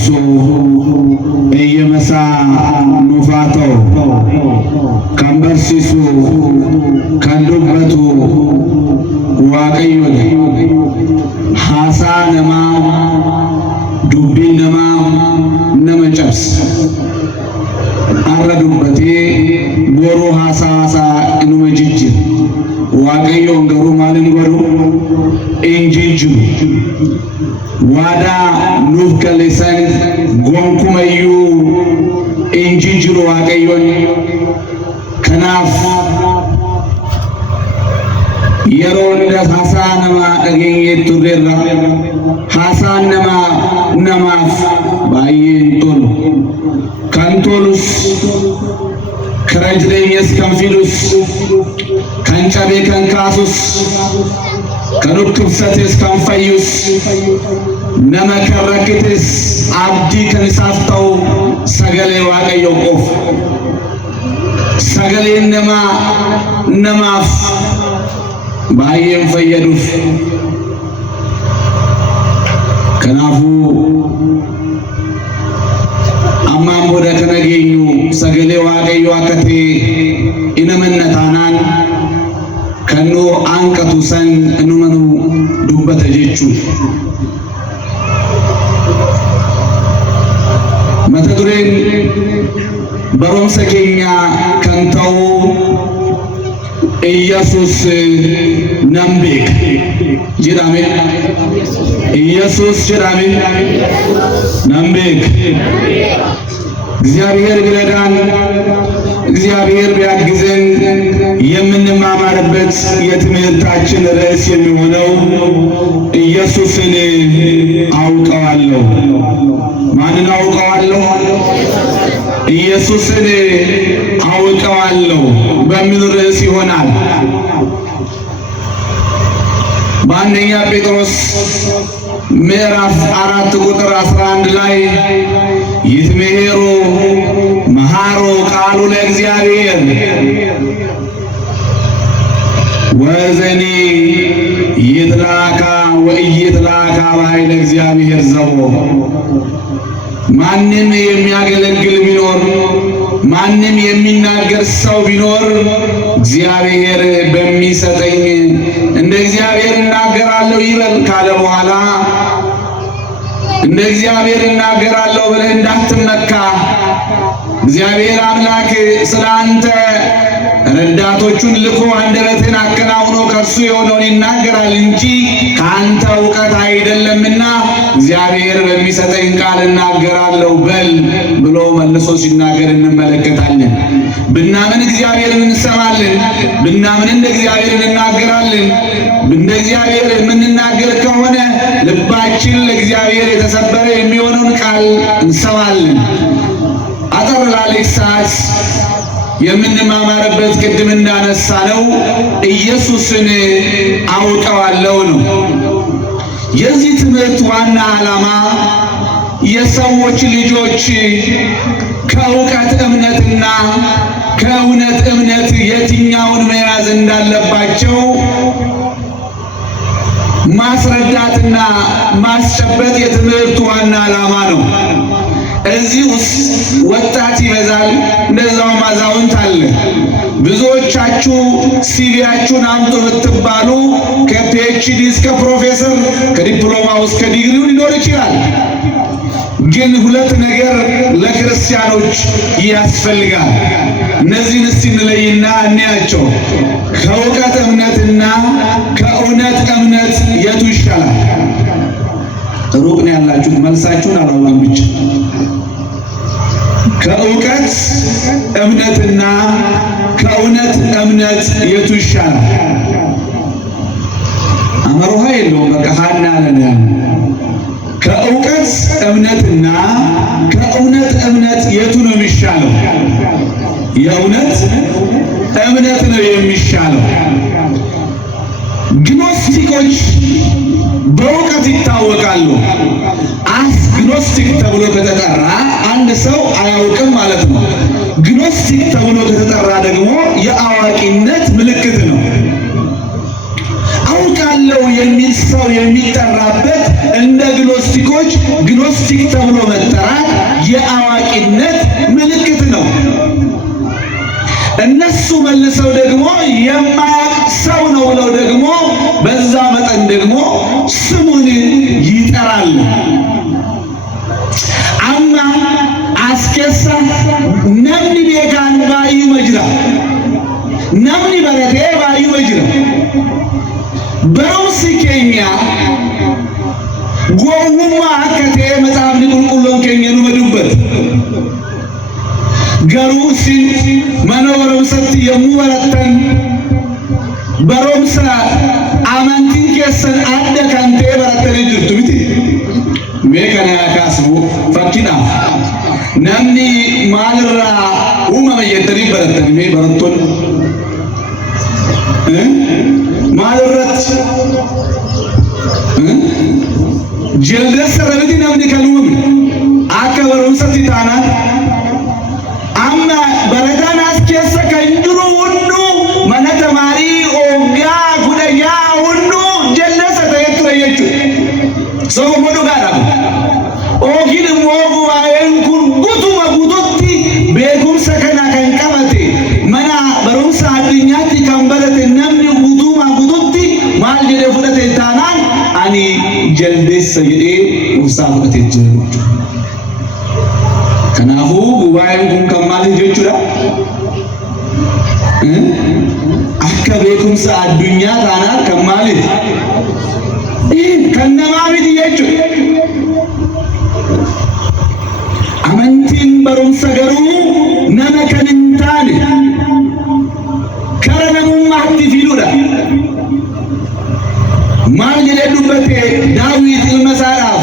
Esso Eyemasa Nufato Kambarsisu Kandubatu Waaqayyoon haasaa namaa dubbii namaa nama cabsa arra dubbatee boroo haasaa inuma jijjiira Waaqayyoon garuu maalin godhu injijjiru waadaa nuuf galeessan gonkumayyuu injijjiru Waaqayyoon kanaaf yeroo haasaa namaa dhageenyee turreerra haasaan namaaf baay'een tolu kan tolus karaa jireenyas kan fidus kan cabee kan kaasus kan dhukkubsates kan fayyus nama kan rakkites abdii kan isaaf ta'u sagalee Waaqayyoo qofa sagaleen namaaf baay'een fayyaduuf kanaafuu ammaan booda kan dhageenyu sagalee Waaqayyoo akka ta'e inamanna taanaan kan nu aanqatu san inumanu dubbata jechuudha. Mata dureen barumsa keenya kan ta'u ኢየሱስ ነምቤክ ጅራሜ ኢየሱስ ጅራሜ ነምቤክ እግዚአብሔር ቢረዳን እግዚአብሔር ቢያግዘን የምንማማርበት የትምህርታችን ርዕስ የሚሆነው ኢየሱስን አውቀዋለሁ። ማንን አውቀዋለሁ? ኢየሱስን አውቀዋለሁ በሚል ርዕስ ይሆናል። በአንደኛ ጴጥሮስ ምዕራፍ 4 ቁጥር 11 ላይ ይትመሄሩ መሃሮ ቃሉ ለእግዚአብሔር ወዘኒ ይትላካ ወኢይትላካ በኃይለ እግዚአብሔር ዘቦ ማንም የሚያገለግል ቢኖር ማንም የሚናገር ሰው ቢኖር እግዚአብሔር በሚሰጠኝ እንደ እግዚአብሔር እናገራለሁ ይበል ካለ በኋላ እንደ እግዚአብሔር እናገራለሁ ብለህ እንዳትመካ እግዚአብሔር አምላክ ስላንተ ረዳቶቹን ልኮ አንደበትን አከናውኖ ከርሱ የሆነውን ይናገራል እንጂ ካንተ ዕውቀት አይደለምና እግዚአብሔር በሚሰጠኝ ቃል እናገራለሁ በል ብሎ መልሶ ሲናገር እንመለከታለን። ብናምን እግዚአብሔርን እንሰማለን፣ ብናምን እንደ እግዚአብሔር እንናገራለን። እንደ እግዚአብሔር የምንናገር ከሆነ ልባችን ለእግዚአብሔር የተሰበረ የሚሆነውን ቃል እንሰማለን። አጠር ላለች ሰዓት የምንማማርበት ቅድም እንዳነሳ ነው ኢየሱስን አውቀዋለሁ ነው። የዚህ ትምህርት ዋና ዓላማ የሰዎች ልጆች ከእውቀት እምነትና ከእውነት እምነት የትኛውን መያዝ እንዳለባቸው ማስረዳትና ማስጨበጥ የትምህርቱ ዋና ዓላማ ነው። እዚህ ውስጥ ወጣት ይበዛል፣ እንደዛው አዛውንት አለ። ብዙዎቻችሁ ሲቪያችሁን አምጡ ብትባሉ ከፒኤችዲ እስከ ፕሮፌሰር ከዲፕሎማ እስከ ዲግሪው ሊኖር ይችላል። ግን ሁለት ነገር ለክርስቲያኖች ያስፈልጋል። እነዚህን እስቲ እንለይና እንያቸው። ከእውቀት እምነትና ከእውነት እምነት የቱ ይሻላል? ሩቅ ነው ያላችሁት፣ መልሳችሁን አላውቅም ብቻ። ከእውቀት እምነትና ከእውነት እምነት የቱ ይሻላል? አመሩሃ የለውም በቃ ሀና አለን። ከእውቀት እምነትና ከእውነት እምነት የቱ ነው የሚሻለው? የእውነት እምነት ነው የሚሻለው። ግኖስቲኮች በእውቀት ይታወቃሉ። አግኖስቲክ ተብሎ ከተጠራ አንድ ሰው አያውቅም ማለት ነው። ግኖስቲክ ተብሎ ከተጠራ ደግሞ የአዋቂነት ምልክት ነው። የሚል ሰው የሚጠራበት እንደ ግኖስቲኮች ግኖስቲክ ተብሎ መጣ። ሰው ደግሞ የማያውቅ ሰው ነው ብለው ደግሞ በዛ መጠን ደግሞ ስሙን ይጠራል። አማ አስከሳ ነምኒ ቤካን ባዩ መጅራ ነምኒ በረቴ ባዩ መጅራ በሩሲ ኬኛ ጎውማ አከቴ መጽሐፍ ሊቁልቁሎን ኬኛ ነው መዱበት ገሩሲን መኖረምሰት የሙወረተን በሮምሳ አማንቲን ከሰን አደ ካንቴ በረተን ጅርቱ ቢቲ ሜከና ያካስቡ ፈኪና ነምኒ ማልራ ኡመመ የተሪ በረተን ሜ በረቶን ማልረት ጀልደስ ረብቲ ነምኒ ከሉም አከ በሮምሰት ታና amma baratanas keessa kan jiru hundu mana tamaarii oggaa gudayyaa hundu jallasa ta'ee ture jechuudha. Sababa dhugaadhaaf. Ogiin immoo waa'een kun gutuma guututti beekumsa kana kan qabate mana barumsa addunyaatti kan barate namni gutuma guututti maal jedhee fudhate taanaan ani jaldeessa jedhee ibsaa fudhatee jira. Kanaafuu gubaa'een kun kan maali jechuudha? Akka beekumsa addunyaa taanaan kan maali? Kan namaa miti jechuudha. Amantiin barumsa garuu nama kan hin taane kara namummaatti fiduudha. Maal jedhee dubbate Daawit ilma isaadhaaf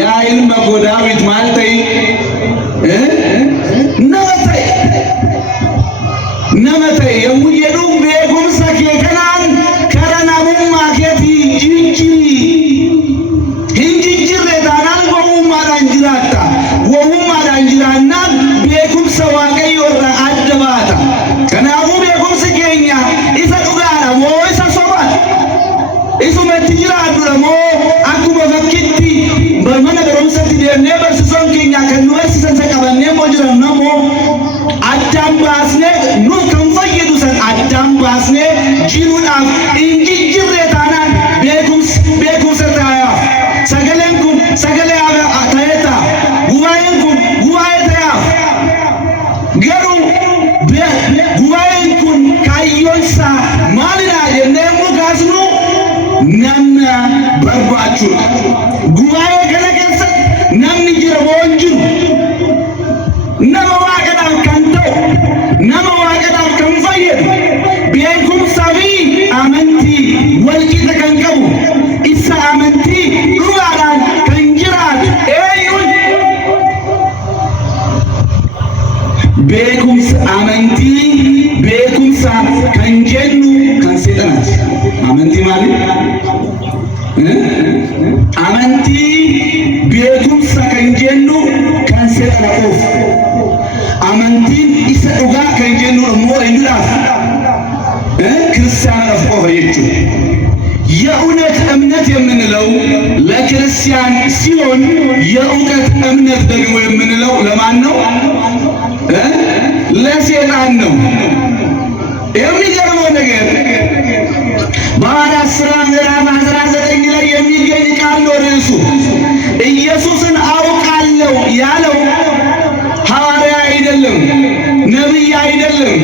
yaa ilma koo Daawit maal ta'e? Namatay yommuu jedhu beekumsa kee kanaan kara namummaa keetii jijjiiri. Hin jijjiirre taanaan gowwummaadhaan jiraatta. Gowwummaadhaan jiraannaan beekumsa Waaqayyoo irraa adda baata. Kanaafuu beekumsi keenya isa dhugaadha moo isa sobaadha? Isumatti jiraadhudha moo akkuma fakkiitti mana barumsatti deemnee barsiisoon keenya kan nu barsiisan isa qabannee moo jiranna moo addaan baasnee nu kan fayyadu san addaan baasnee jiruudhaaf hin jijjiirre taanaan beekumsa ta'aaf sagaleen kun sagalee ta'eeta gubaa'een kun gubaa'ee ta'aaf garuu gubaa'een kun kaayyoonsaa maalidha jennee immoo kaasnu namna barbaachuudha. Gubaa'ee kana keessatti namni jira moo hin jiru? Nama Waaqadhaaf kan ta'u, nama Waaqadhaaf kan fayyadu, beekumsaa fi amantii walqixa kan qabu, isa amantii dhugaadhaan kan jiraatu eenyuun? Beekumsa amantii beekumsa kan jennu kan seexanaati. Amantii maali? Amantii beekumsa kan jennu kan seexana oofu. Amantiin isa dhugaa kan jennu immoo eenyudhaaf? ክርስቲያናት ቆፈ jechuudha. የእውነት እምነት የምንለው ለክርስቲያን ሲሆን የእውቀት እምነት ደግሞ የምንለው ለማን ነው? ለሰይጣን ነው። የሚገርመው ነገር በሐዋርያት ሥራ ምዕራፍ 19 ላይ የሚገኝ ቃል ነው ርዕሱ። ኢየሱስን አውቃለሁ ያለው ሐዋርያ አይደለም፣ ነቢይ አይደለም፣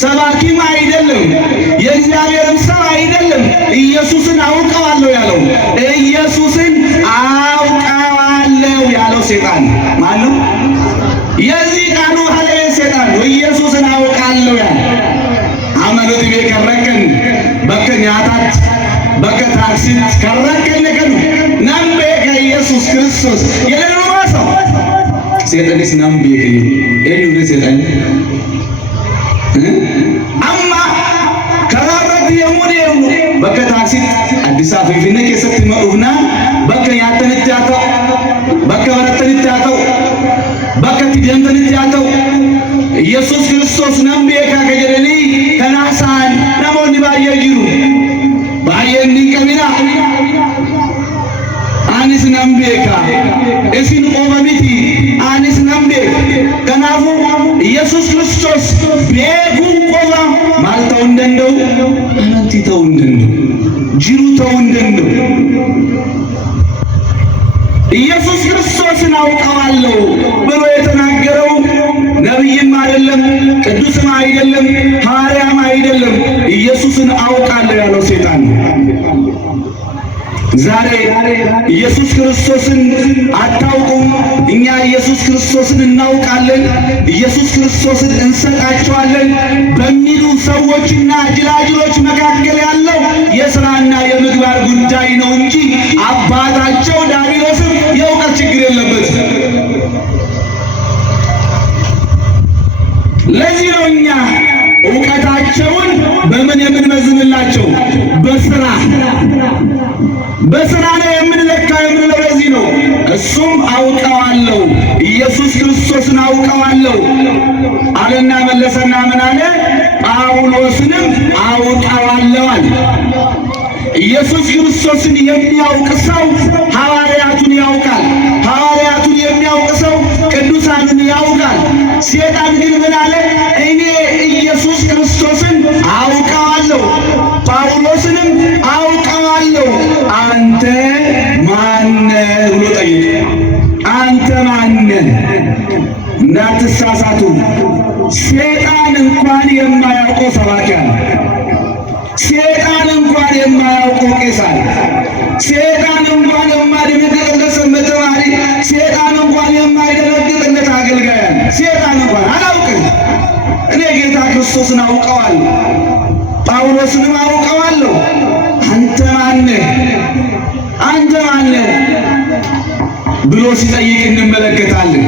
ሰባኪም አይደለም፣ የእግዚአብሔርም ሰው አይደለም። ኢየሱስን አውቀዋለሁ ያለው ኢየሱስን አውቀዋለሁ ያለው ሰይጣን ማን ነው? የዚህ ቃሉ ባለቤት ሰይጣን ነው። ኢየሱስን አውቃለሁ ያለው አመኑት ቢከረከን በከኛታት በከታክሲት ከረከን ከኑ ነምቤ ከኢየሱስ ክርስቶስ የለነው ሰው ሰይጣንስ ነምቤ የዩነ ሰይጣን አማ ከራረት የሙኔው በከታክሲት አዲስ አበባ ፊንፊኔ ከሰት መኡና በከያተንታተው በከወረተንታተው በከትደንተንታተው ኢየሱስ ክርስቶስ ነምቤ ካከጀለኒ ከናሳን ነሞኒ ባየጅሩ ባየኒ ቀሚና አኒስ ነምቤካ እሲን ኦመሚቲ አኒስ ነምቤ ከናፉ ኢየሱስ ክርስቶስ ቤጉን ቆማ ጅሩተው እንደነው ኢየሱስ ክርስቶስን አውቀዋለሁ ብሎ የተናገረው ነብይም አይደለም፣ ቅዱስም አይደለም፣ ሐዋርያም አይደለም። ኢየሱስን አውቃለሁ ያለው ሰይጣን ነው። ዛሬ ኢየሱስ ክርስቶስን አታውቁም፣ እኛ ኢየሱስ ክርስቶስን እናውቃለን፣ ኢየሱስ ክርስቶስን እንሰጣቸዋለን በሚሉ ሰዎችና ጅላጅሎች መካከል ያለው የሥራና የምግባር ጉዳይ ነው እንጂ አባታቸው ዲያብሎስም የእውቀት ችግር የለበትም። ለዚህ ነው እኛ እውቀታቸውን በምን የምንመዝንላቸው? በስራ ነው የምንለካ የምንለው። ለዚህ ነው እሱም አውቀዋለሁ ኢየሱስ ክርስቶስን አውቀዋለሁ አለና መለሰና ምን አለ? ጳውሎስንም አውቀዋለሁ አለ። ኢየሱስ ክርስቶስን የሚያውቅ ሰው ሐዋርያቱን ያውቃል። ሐዋርያቱን የሚያውቅ ሰው ቅዱሳኑን ያውቃል። ሰይጣን ግን ምን አለ? እኔ ኢየሱስ ክርስቶስን አውቀዋለሁ ጳውሎስንም አውቀዋለሁ፣ አንተ ማነህ ብሎ ጠየቀ። አንተ ማነህ? እንዳትሳሳቱ። ሰይጣን እንኳን የማያውቀው ሰባኪያን፣ ሰይጣን እንኳን የማያውቀው ቄሳን፣ ሰይጣን እንኳን የማይደነግጥለት ሰንበት ተማሪ፣ ሰይጣን እንኳን የማይደነግጥለት አገልጋያን፣ ሰይጣን እንኳን አላውቅም። እኔ ጌታ ክርስቶስን አውቀዋለሁ ጳውሎስንም አውቀዋለሁ። አንተ ማነህ? አንተ ማነህ ብሎ ሲጠይቅ እንመለከታለን።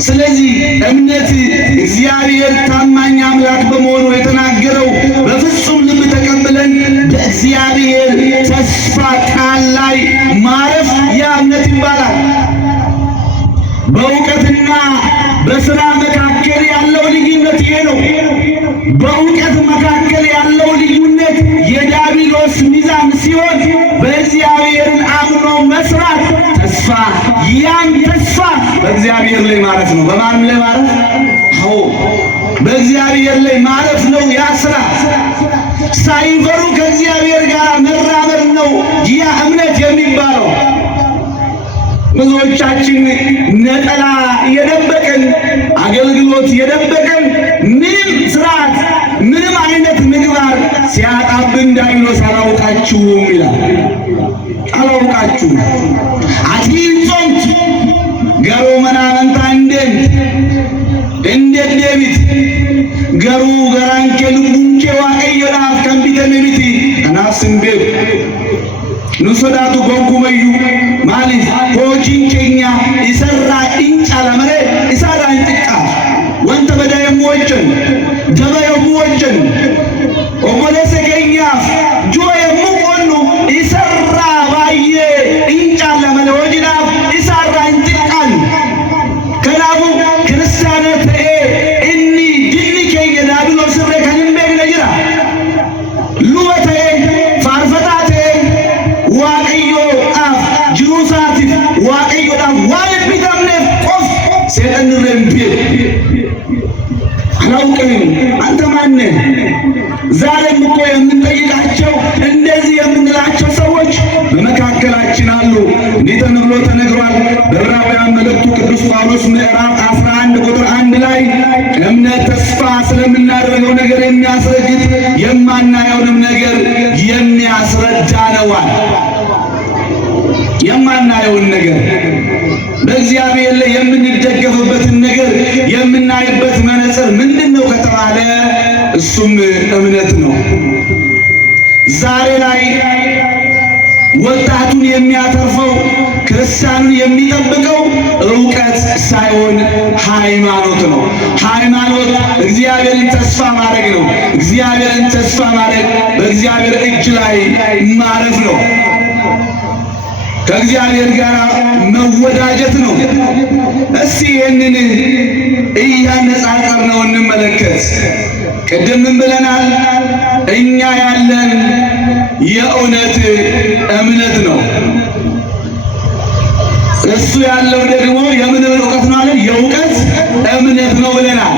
ስለዚህ እምነት እግዚአብሔር ታማኝ አምላክ በመሆኑ የተናገረው በፍጹም ልብ ተቀብለን በእግዚአብሔር ተስፋ ቃል ላይ ማረፍ ያ እምነት ይባላል። በእውቀትና በሥራ መካከል ያለው ልዩነት ይሄ ነው። በእውቀት መካከል ያለው ልዩነት የዲያብሎስ ሚዛን ሲሆን በእግዚአብሔርን አምኖ መስራት ተስፋ፣ ያን ተስፋ በእግዚአብሔር ላይ ማረፍ ነው። በማንም ላይ ማረፍ? አዎ በእግዚአብሔር ላይ ማረፍ ነው። ያ ስራ ሳይፈሩ ከእግዚአብሔር ጋር መራመድ ነው ያ እምነት የሚባለው። ብዙዎቻችን ነጠላ የደበቀን አገልግሎት የደበቀን ምንም ስርዓት ምንም አይነት ምግባር ሲያጣብን ዲያብሎስ አላውቃችሁም ይላል። አላውቃችሁም አቲንጾምት ገሩ መናመንታ እንዴት ዴቢት ገሩ ገራንኬ ልቡንኬ ዋቀዮዳፍ ከንቢተንቢቲ እናስንቤ ኑሶዳቱ ጎንኩመዩ ማሊፍ ሆጂን ኬኛ ይሰራ እንጫላ መሬ ይሰራ እንጥቃ ወንተ በዳ የምወጀን ደባ የምወጀን ኦሞለሰ ኬኛፍ ጆ የምቆኑ ይሰራ ባየ እንጫላ መሬ ሆጂናፍ ይሰራ እንጥቃን ከናቡ ክርስቲያነት እኒ ድኒ ኬኛ ዲያብሎስ ሬ ከንቤ ግነጅራ ሉበተ ፋርፈታቴ ዋቀዮ አፍ ጅሩሳቲፍ ዋቀዮ ዳፍ ዋን ቢታምነፍ ቆፍ ሰይጣን ረምቤ አላውቅም። አንተ ማነህ? ዛሬም እኮ የምንጠይቃቸው እንደዚህ የምንላቸው ሰዎች በመካከላችን አሉ። እንዲህ ተብሎ ተነግሯል በዕብራውያን መልእክቱ ቅዱስ ጳውሎስ ምዕራፍ 11 ቁጥር 1 ላይ እምነት ተስፋ ስለምናደርገው ነገር የሚያስረግጥ የማናየውንም ነገር የሚያስረዳ ነዋል። የማናየውን ነገር በእግዚአብሔር ላይ የምንደገፍበትን ነገር የምናይበት መነጽር ምንድነው ከተባለ እሱም እምነት ነው። ዛሬ ላይ ወጣቱን የሚያተርፈው ክርስቲያኑን የሚጠብቀው ዕውቀት ሳይሆን ሃይማኖት ነው። ሃይማኖት እግዚአብሔርን ተስፋ ማድረግ ነው። እግዚአብሔርን ተስፋ ማድረግ በእግዚአብሔር እጅ ላይ ማረፍ ነው። ከእግዚአብሔር ጋር መወዳጀት ነው። እስቲ ይህንን እያነጻጸር ነው እንመለከት። ቅድም ምን ብለናል? እኛ ያለን የእውነት እምነት ነው። እሱ ያለው ደግሞ የምን እውቀት ነው አለ? የእውቀት እምነት ነው ብለናል።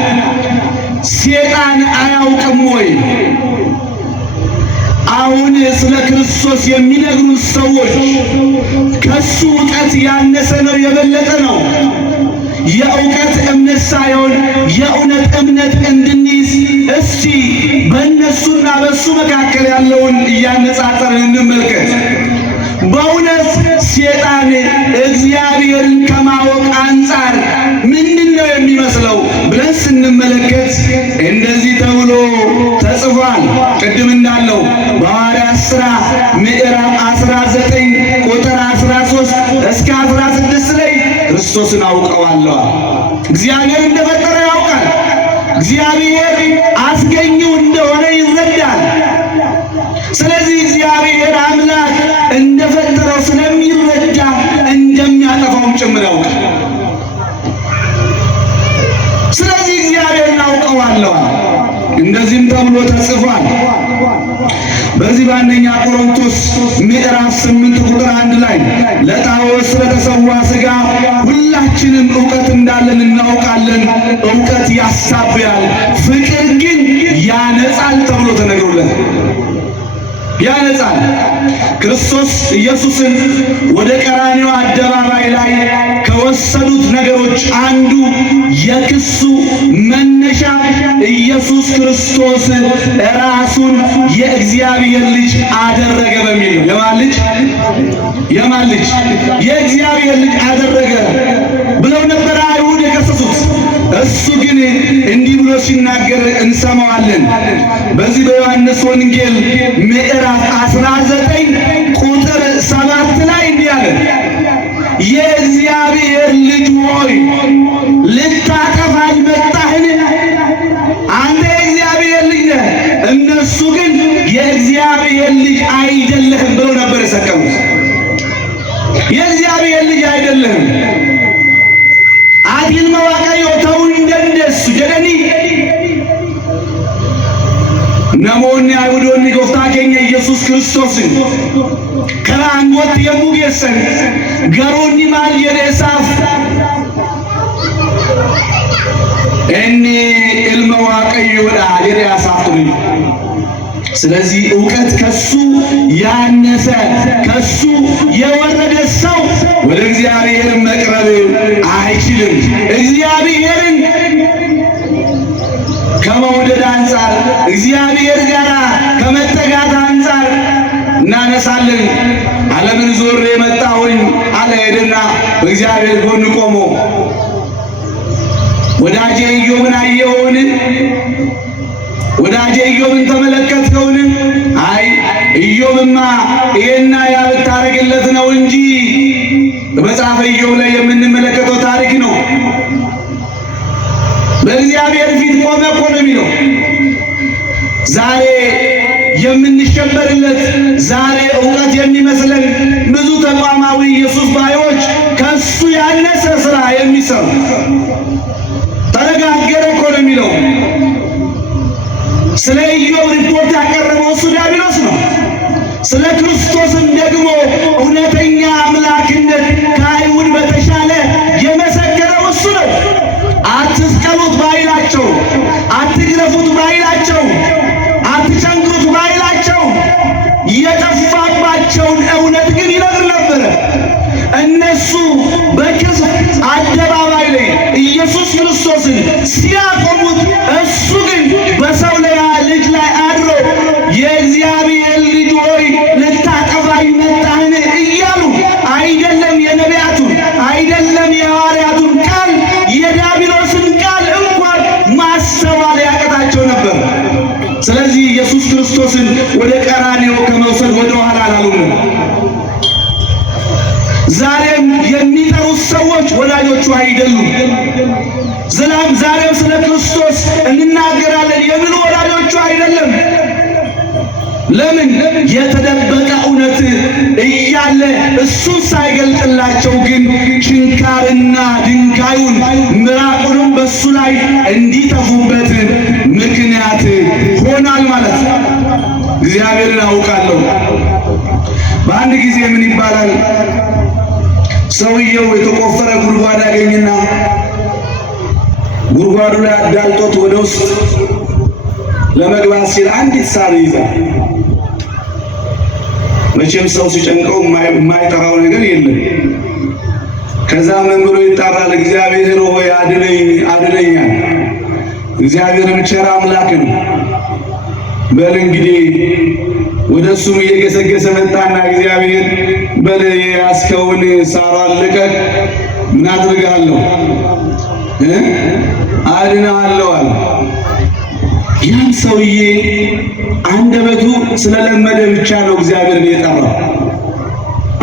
ሰይጣን አያውቅም ወይ? አሁን ስለ ክርስቶስ ክርስቶስ የሚነግሩን ሰዎች ከሱ ዕውቀት ያነሰ ነው የበለጠ ነው። የእውቀት እምነት ሳይሆን የእውነት እምነት እንድንይዝ እስቲ በእነሱና በሱ መካከል ያለውን እያነጻጸርን እንመልከት። በእውነት ሰይጣን እግዚአብሔርን ከማወቅ አንጻር ምንድነው የሚመስለው ብለን ስንመለከት እንደዚህ ተብሎ ተጽፏል። ቅድም እንዳለው በሐዋርያት ሥራ ምዕራፍ 19 ቁጥር 13 እስከ 16 ላይ ክርስቶስን አውቀዋለሁ። እግዚአብሔር እንደፈጠረ ያውቃል። እግዚአብሔር አስገኘው እንደሆነ ይረዳል። ስለዚህ እግዚአብሔር አምላክ እንደፈጠረው ስለሚረዳ እንደሚያጠፋውም ጭምር ያውቃል። ስለዚህ እግዚአብሔርን አውቀዋለሁ። እንደዚህም ተብሎ ተጽፏል። በዚህ በአንደኛ ቆሮንቶስ ምዕራፍ 8 ቁጥር 1 ላይ ለጣዖት ስለተሰዋ ሥጋ ሁላችንም ዕውቀት እንዳለን እናውቃለን። ዕውቀት ያሳብያል፣ ፍቅር ግን ያነጻል ተብሎ ተነግሮለት ያነጻል። ክርስቶስ ኢየሱስን ወደ ቀራንዮ አደባባይ ላይ ከወሰዱት ነገሮች አንዱ የክሱ መነሻ ኢየሱስ ክርስቶስ ራሱን የእግዚአብሔር ልጅ አደረገ በሚል ነው። የማን ልጅ? የእግዚአብሔር ልጅ አደረገ ብለው ነበር አይሁድ የከሰሱት። እሱ ግን እንዲህ ብሎ ሲናገር እንሰማዋለን። በዚህ በዮሐንስ ወንጌል ምዕራፍ 19 ቁጥር 7 ላይ እንዲህ አለ፣ የእግዚአብሔር ልጅ ሆይ ልታጠፋኝ መጣህን? አንተ የእግዚአብሔር ልጅ ነህ፣ እነሱ ግን የእግዚአብሔር ልጅ አይደለህም ብለው ነበር የሰቀሉት። የእግዚአብሔር ልጅ አይደለህም አዲል መዋቀዮ ተውን እንደነሱ ጀደኒ ነሞኒ አይሁዶኒ ጎፍታ ኬኛ ኢየሱስ ክርስቶስን ከራንጎት የሙጌሰን ገሮኒ ማል የሬሳፍ እኒ ኢልመዋቀዮዳ የሬሳፍቱኒ። ስለዚህ ዕውቀት ከሱ ያነሰ ከሱ የወረደ ሰው ወደ እግዚአብሔር መቅረብ አይችልም። እግዚአብሔርን ከመውደድ አንጻር እግዚአብሔር ጋር ከመጠጋት አንጻር እናነሳለን። ዓለምን ዞር የመጣሁኝ አለ ሄደና በእግዚአብሔር ጎን ቆሞ ወዳጄ ኢዮብን አየኸውን? ወዳጄ ኢዮብን ተመለከትከውን? አይ ኢዮብማ ይሄና ያ ብታረግለት ነው እንጂ በመጽሐፈ ኢዮብ ላይ የምንመለከተው ታሪክ ነው። በእግዚአብሔር ፊት ቆመ እኮ ነው የሚለው። ዛሬ የምንሸበርለት ዛሬ ዕውቀት የሚመስለን ብዙ ተቋማዊ ኢየሱስ ባዮች ከሱ ያነሰ ስራ የሚሰሩ ተነጋገረ እኮ ነው የሚለው። ስለ ኢዮብ ሪፖርት ያቀረበው እሱ ዲያብሎስ ነው። ስለ ክርስቶስም ደግሞ እውነተኛ አምላክነት ከአይሁድ በተሻለ የመሰከረው እሱ ነው። አትስቀሉት ባይላቸው፣ አትግረፉት ባይላቸው፣ አትቸንክሩት ባይላቸው የጠፋባቸውን እውነት ግን ይነግር ነበረ። እነሱ በክስ አደባባይ ላይ ኢየሱስ ክርስቶስን ሲያቆሙት፣ እሱ ግን በሰው ልጅ ላይ አድሮ የእግዚአብሔር ልጅ ሆይ ልታጠፋኝ መጣህን እያሉ አይደለም የነቢያቱን አይደለም የሐዋርያቱን ቃል የዲያብሎስን ቃል እንኳን ማስተዋል ያቀታቸው ነበር። ስለዚህ ኢየሱስ ክርስቶስን ወደ ቀራንዮ ከመውሰድ ወደ ኋላ አላሉም። ዛሬም የሚጠሩት ሰዎች ወዳጆቹ አይደሉም። ዛሬም ስለ ክርስቶስ እንናገራለን የሚሉ ወዳጆቹ አይደለም። ለምን? የተደበቀ እውነት እያለ እሱን ሳይገልጥላቸው ግን ችንካርና ድንጋዩን ምራቁንም በሱ ላይ እንዲተፉበት ምክንያት ሆናል ማለት ነው። እግዚአብሔርን አውቃለሁ። በአንድ ጊዜ ምን ይባላል? ሰውየው የተቆፈረ ጉድጓድ ያገኝና ጉድጓዱ ላይ አዳልጦት ወደ ውስጥ ለመግባት ሲል አንዲት ሳር ይዛል። መቼም ሰው ሲጨንቀው የማይጠራው ነገር የለም። ከዛ ምን ብሎ ይጣራል? እግዚአብሔር ሆይ አድነኝ አድነኛል። እግዚአብሔርም ቸር አምላክ ነው። በል እንግዲህ ወደሱም እየገሰገሰ መጣና እግዚአብሔር በል ያስከውን ሳሯን ልቀቅ፣ ምን አድርጋለሁ አድናለሁ አለ። ያን ሰውዬ አንደበቱ ስለለመደ ብቻ ነው እግዚአብሔርን የጠራው።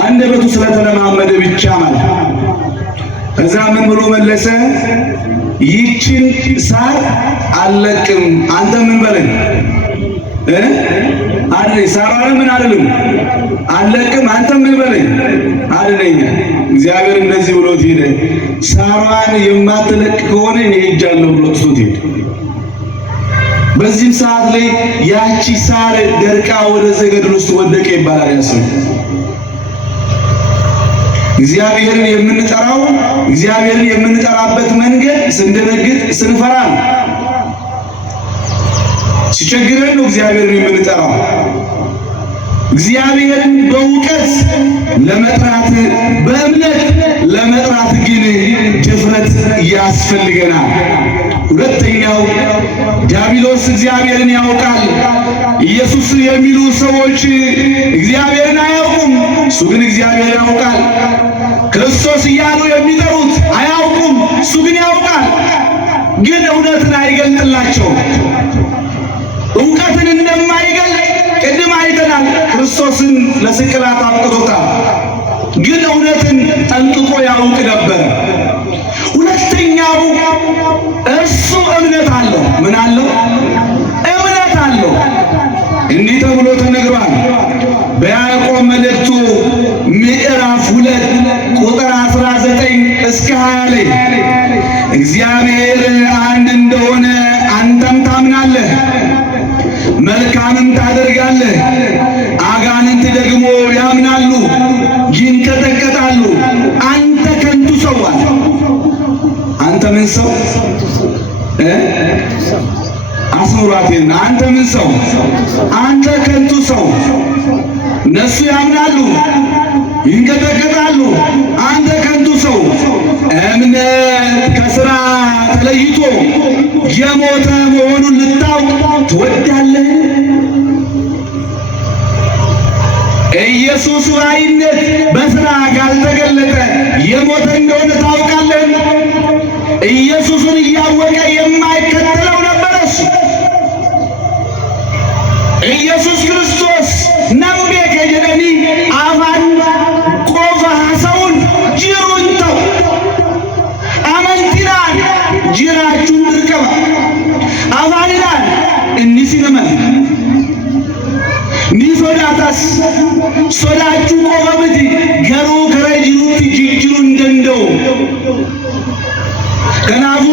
አንደበቱ ስለተለማመደ ብቻ ማለት። ከዛ ምን ብሎ መለሰ? ይችን ሳር አልለቅም፣ አንተ ምን በለኝ አድነኝ። ሳሯን ምን አልልም አልለቅም፣ አንተ ምን በለኝ አድነኝ። እግዚአብሔር እንደዚህ ብሎት ሄደ። ሳሯን የማትለቅ ከሆነ እኔ ሄጃለሁ ብሎ ትቶት ሄደ። በዚህም ሰዓት ላይ ያቺ ሳር ደርቃ ወደ ዘገድል ውስጥ ወደቀ ይባላል። ያሰው እግዚአብሔርን የምንጠራው እግዚአብሔርን የምንጠራበት መንገድ ስንደነግጥ ስንፈራ ነው። ሲቸግረን ነው እግዚአብሔርን የምንጠራው። እግዚአብሔርን በእውቀት ለመጥራት በእምነት ለመጥራት ግን ድፍረት ያስፈልገናል። ሁለተኛው ዲያብሎስ እግዚአብሔርን ያውቃል። ኢየሱስ የሚሉ ሰዎች እግዚአብሔርን አያውቁም፣ እሱ ግን እግዚአብሔር ያውቃል። ክርስቶስ እያሉ የሚጠሩት አያውቁም፣ እሱ ግን ያውቃል። ግን እውነትን አይገልጥላቸውም። እውቀትን እንደማይገልጥ ቅድም አይተናል። ክርስቶስን ለስቅላት አብቅቶታል፣ ግን እውነትን ጠንቅቆ ያውቅ ነበር። ሁለተኛው እርሱ እምነት አለው። ምን አለው? እምነት አለው። እንዲህ ተብሎ ተነግሯል በያዕቆብ መልእክቱ ምዕራፍ 2 ቁጥር 19 እስከ 20 ላይ እግዚአብሔር አንድ እንደሆነ አንተም ታምናለህ፣ መልካምም ታደርጋለህ። አጋንንት ደግሞ ያምናሉ ይንቀጠቀጣሉ። አንተ ከንቱ ሰው አለ። አንተ ምን ሰው አስሙራቴና አንተ ምን ሰው? አንተ ከንቱ ሰው። እነሱ ያምናሉ ይንቀጠቀጣሉ፣ አንተ ከንቱ ሰው። እምነት ከሥራ ተለይቶ የሞተ መሆኑን ልታውቅ ትወዳለህ? ኢየሱስ ባይነት በሥራ ካልተገለጠ የሞተ እንደሆነ ታውቃለህ? ኢየሱስን እያወቀ የማይከተለው ነበር እሱ። ኢየሱስ ክርስቶስ ነምቤ ከጀደኒ አፋን ቆፈ ሐሰውን ጅሩን ተው አመንቲናን ጅራችሁን ድርቀባ አፋንናን እኒሲነመን ኒ ሶዳታስ ሶዳችሁ ቆፈምቲ ገሩ ከረ ጅሩቲ ጅጅሩ እንደንደው ከናፉ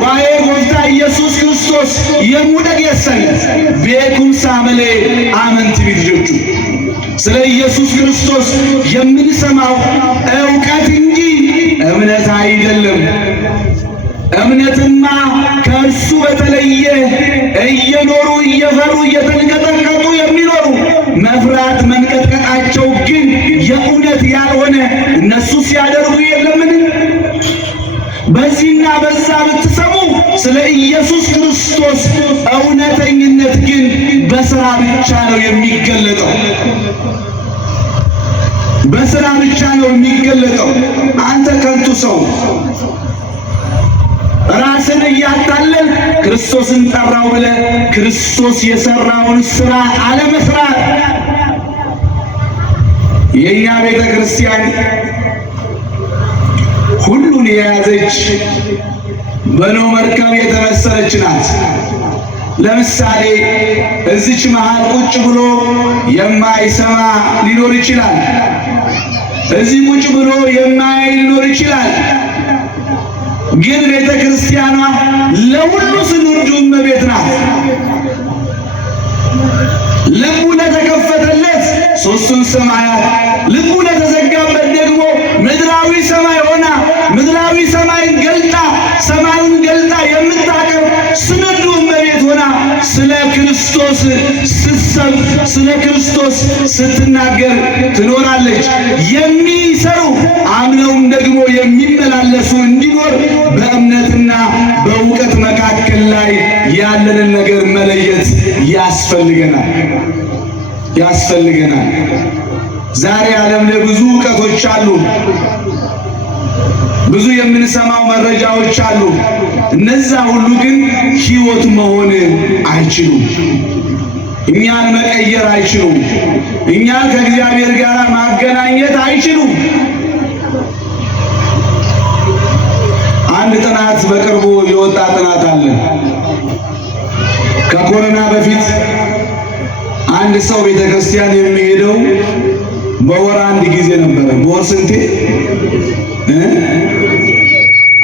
ዋዬ ጎፍታ ኢየሱስ ክርስቶስ የሙደጌሰን ቤኩምሳ መሌ አመንቲ ቢትጆቹ ስለ ኢየሱስ ክርስቶስ የምንሰማው ዕውቀት እንጂ እምነት አይደለም። እምነትማ ከእርሱ በተለየ እየኖሩ እየፈሩ እየተንቀጠቀጡ የሚኖሩ መፍራት መንቀጥቀጣቸው ግን የእውነት ያልሆነ እነሱ ሲያደርጉ የለምን? በዚህና በዛ ብትሰሙ ስለ ኢየሱስ ክርስቶስ እውነተኝነት ግን በሥራ ብቻ ነው የሚገለጠው። በሥራ ብቻ ነው የሚገለጠው። አንተ ከንቱ ሰው ራስን እያታለል ክርስቶስን ጠራው ብለህ ክርስቶስ የሰራውን ሥራ አለመስራት። የእኛ ቤተ ክርስቲያን ሁሉን የያዘች በኖህ መርከብ የተመሰለች ናት። ለምሳሌ እዚች መሃል ቁጭ ብሎ የማይሰማ ሊኖር ይችላል። እዚህ ቁጭ ብሎ የማያይ ሊኖር ይችላል። ግን ቤተ ክርስቲያኗ ለሁሉ ስንዱ እመቤት ናት። ልቡ ለተከፈተለት ሦስቱን ሰማያት፣ ልቡ ለተዘጋበት ደግሞ ምድራዊ ሰማይ ሆና ምድራዊ ሰማይን ገልጣ ሰማዩን ገልጣ የምታቀርብ ስንዱ እመቤት ሆና ስለ ክርስቶስ ስትሰብክ ስለ ክርስቶስ ስትናገር ትኖራለች። የሚሰሩ አምነውም ደግሞ የሚመላለሱ እንዲኖር በእምነትና በእውቀት መካከል ላይ ያለንን ነገር መለየት ያስፈልገናል። ዛሬ ዓለም ላይ ብዙ እውቀቶች አሉ። ብዙ የምንሰማው መረጃዎች አሉ። እነዛ ሁሉ ግን ሕይወት መሆን አይችሉም። እኛን መቀየር አይችሉም። እኛን ከእግዚአብሔር ጋር ማገናኘት አይችሉም። አንድ ጥናት በቅርቡ የወጣ ጥናት አለ። ከኮሮና በፊት አንድ ሰው ቤተክርስቲያን የሚሄደው በወር አንድ ጊዜ ነበረ። በወር ስንቴ?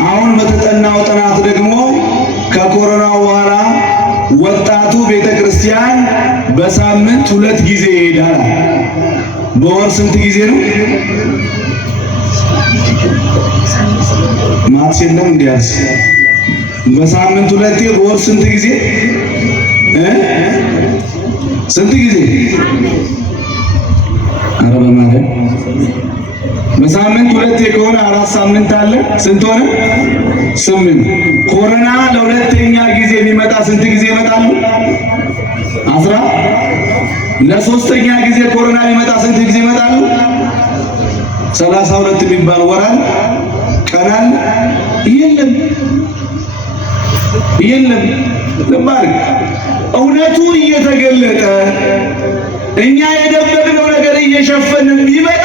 አሁን በተጠናው ጥናት ደግሞ ከኮሮናው በኋላ ወጣቱ ቤተክርስቲያን በሳምንት 2 ጊዜ ይሄዳል። በወር ስንት ጊዜ ነው? ማትስ የለም እንዲያስ በሳምንት 2 በወር ስንት ጊዜ? ስንት ጊዜ? ኧረ በማለት በሳምንት 2 ከሆነ 4 ሳምንት አለ። ስንት ሆነ? 8። ኮሮና ለሁለተኛ ጊዜ የሚመጣ ስንት ጊዜ ይመጣሉ? 10። ለሶስተኛ ጊዜ ኮሮና የሚመጣ ስንት ጊዜ ይመጣሉ? 32 የሚባል ወራል ቀናል የለም። ለማር እውነቱ እየተገለጠ እኛ የደበቅነው ነገር እየሸፈንን ቢመጣ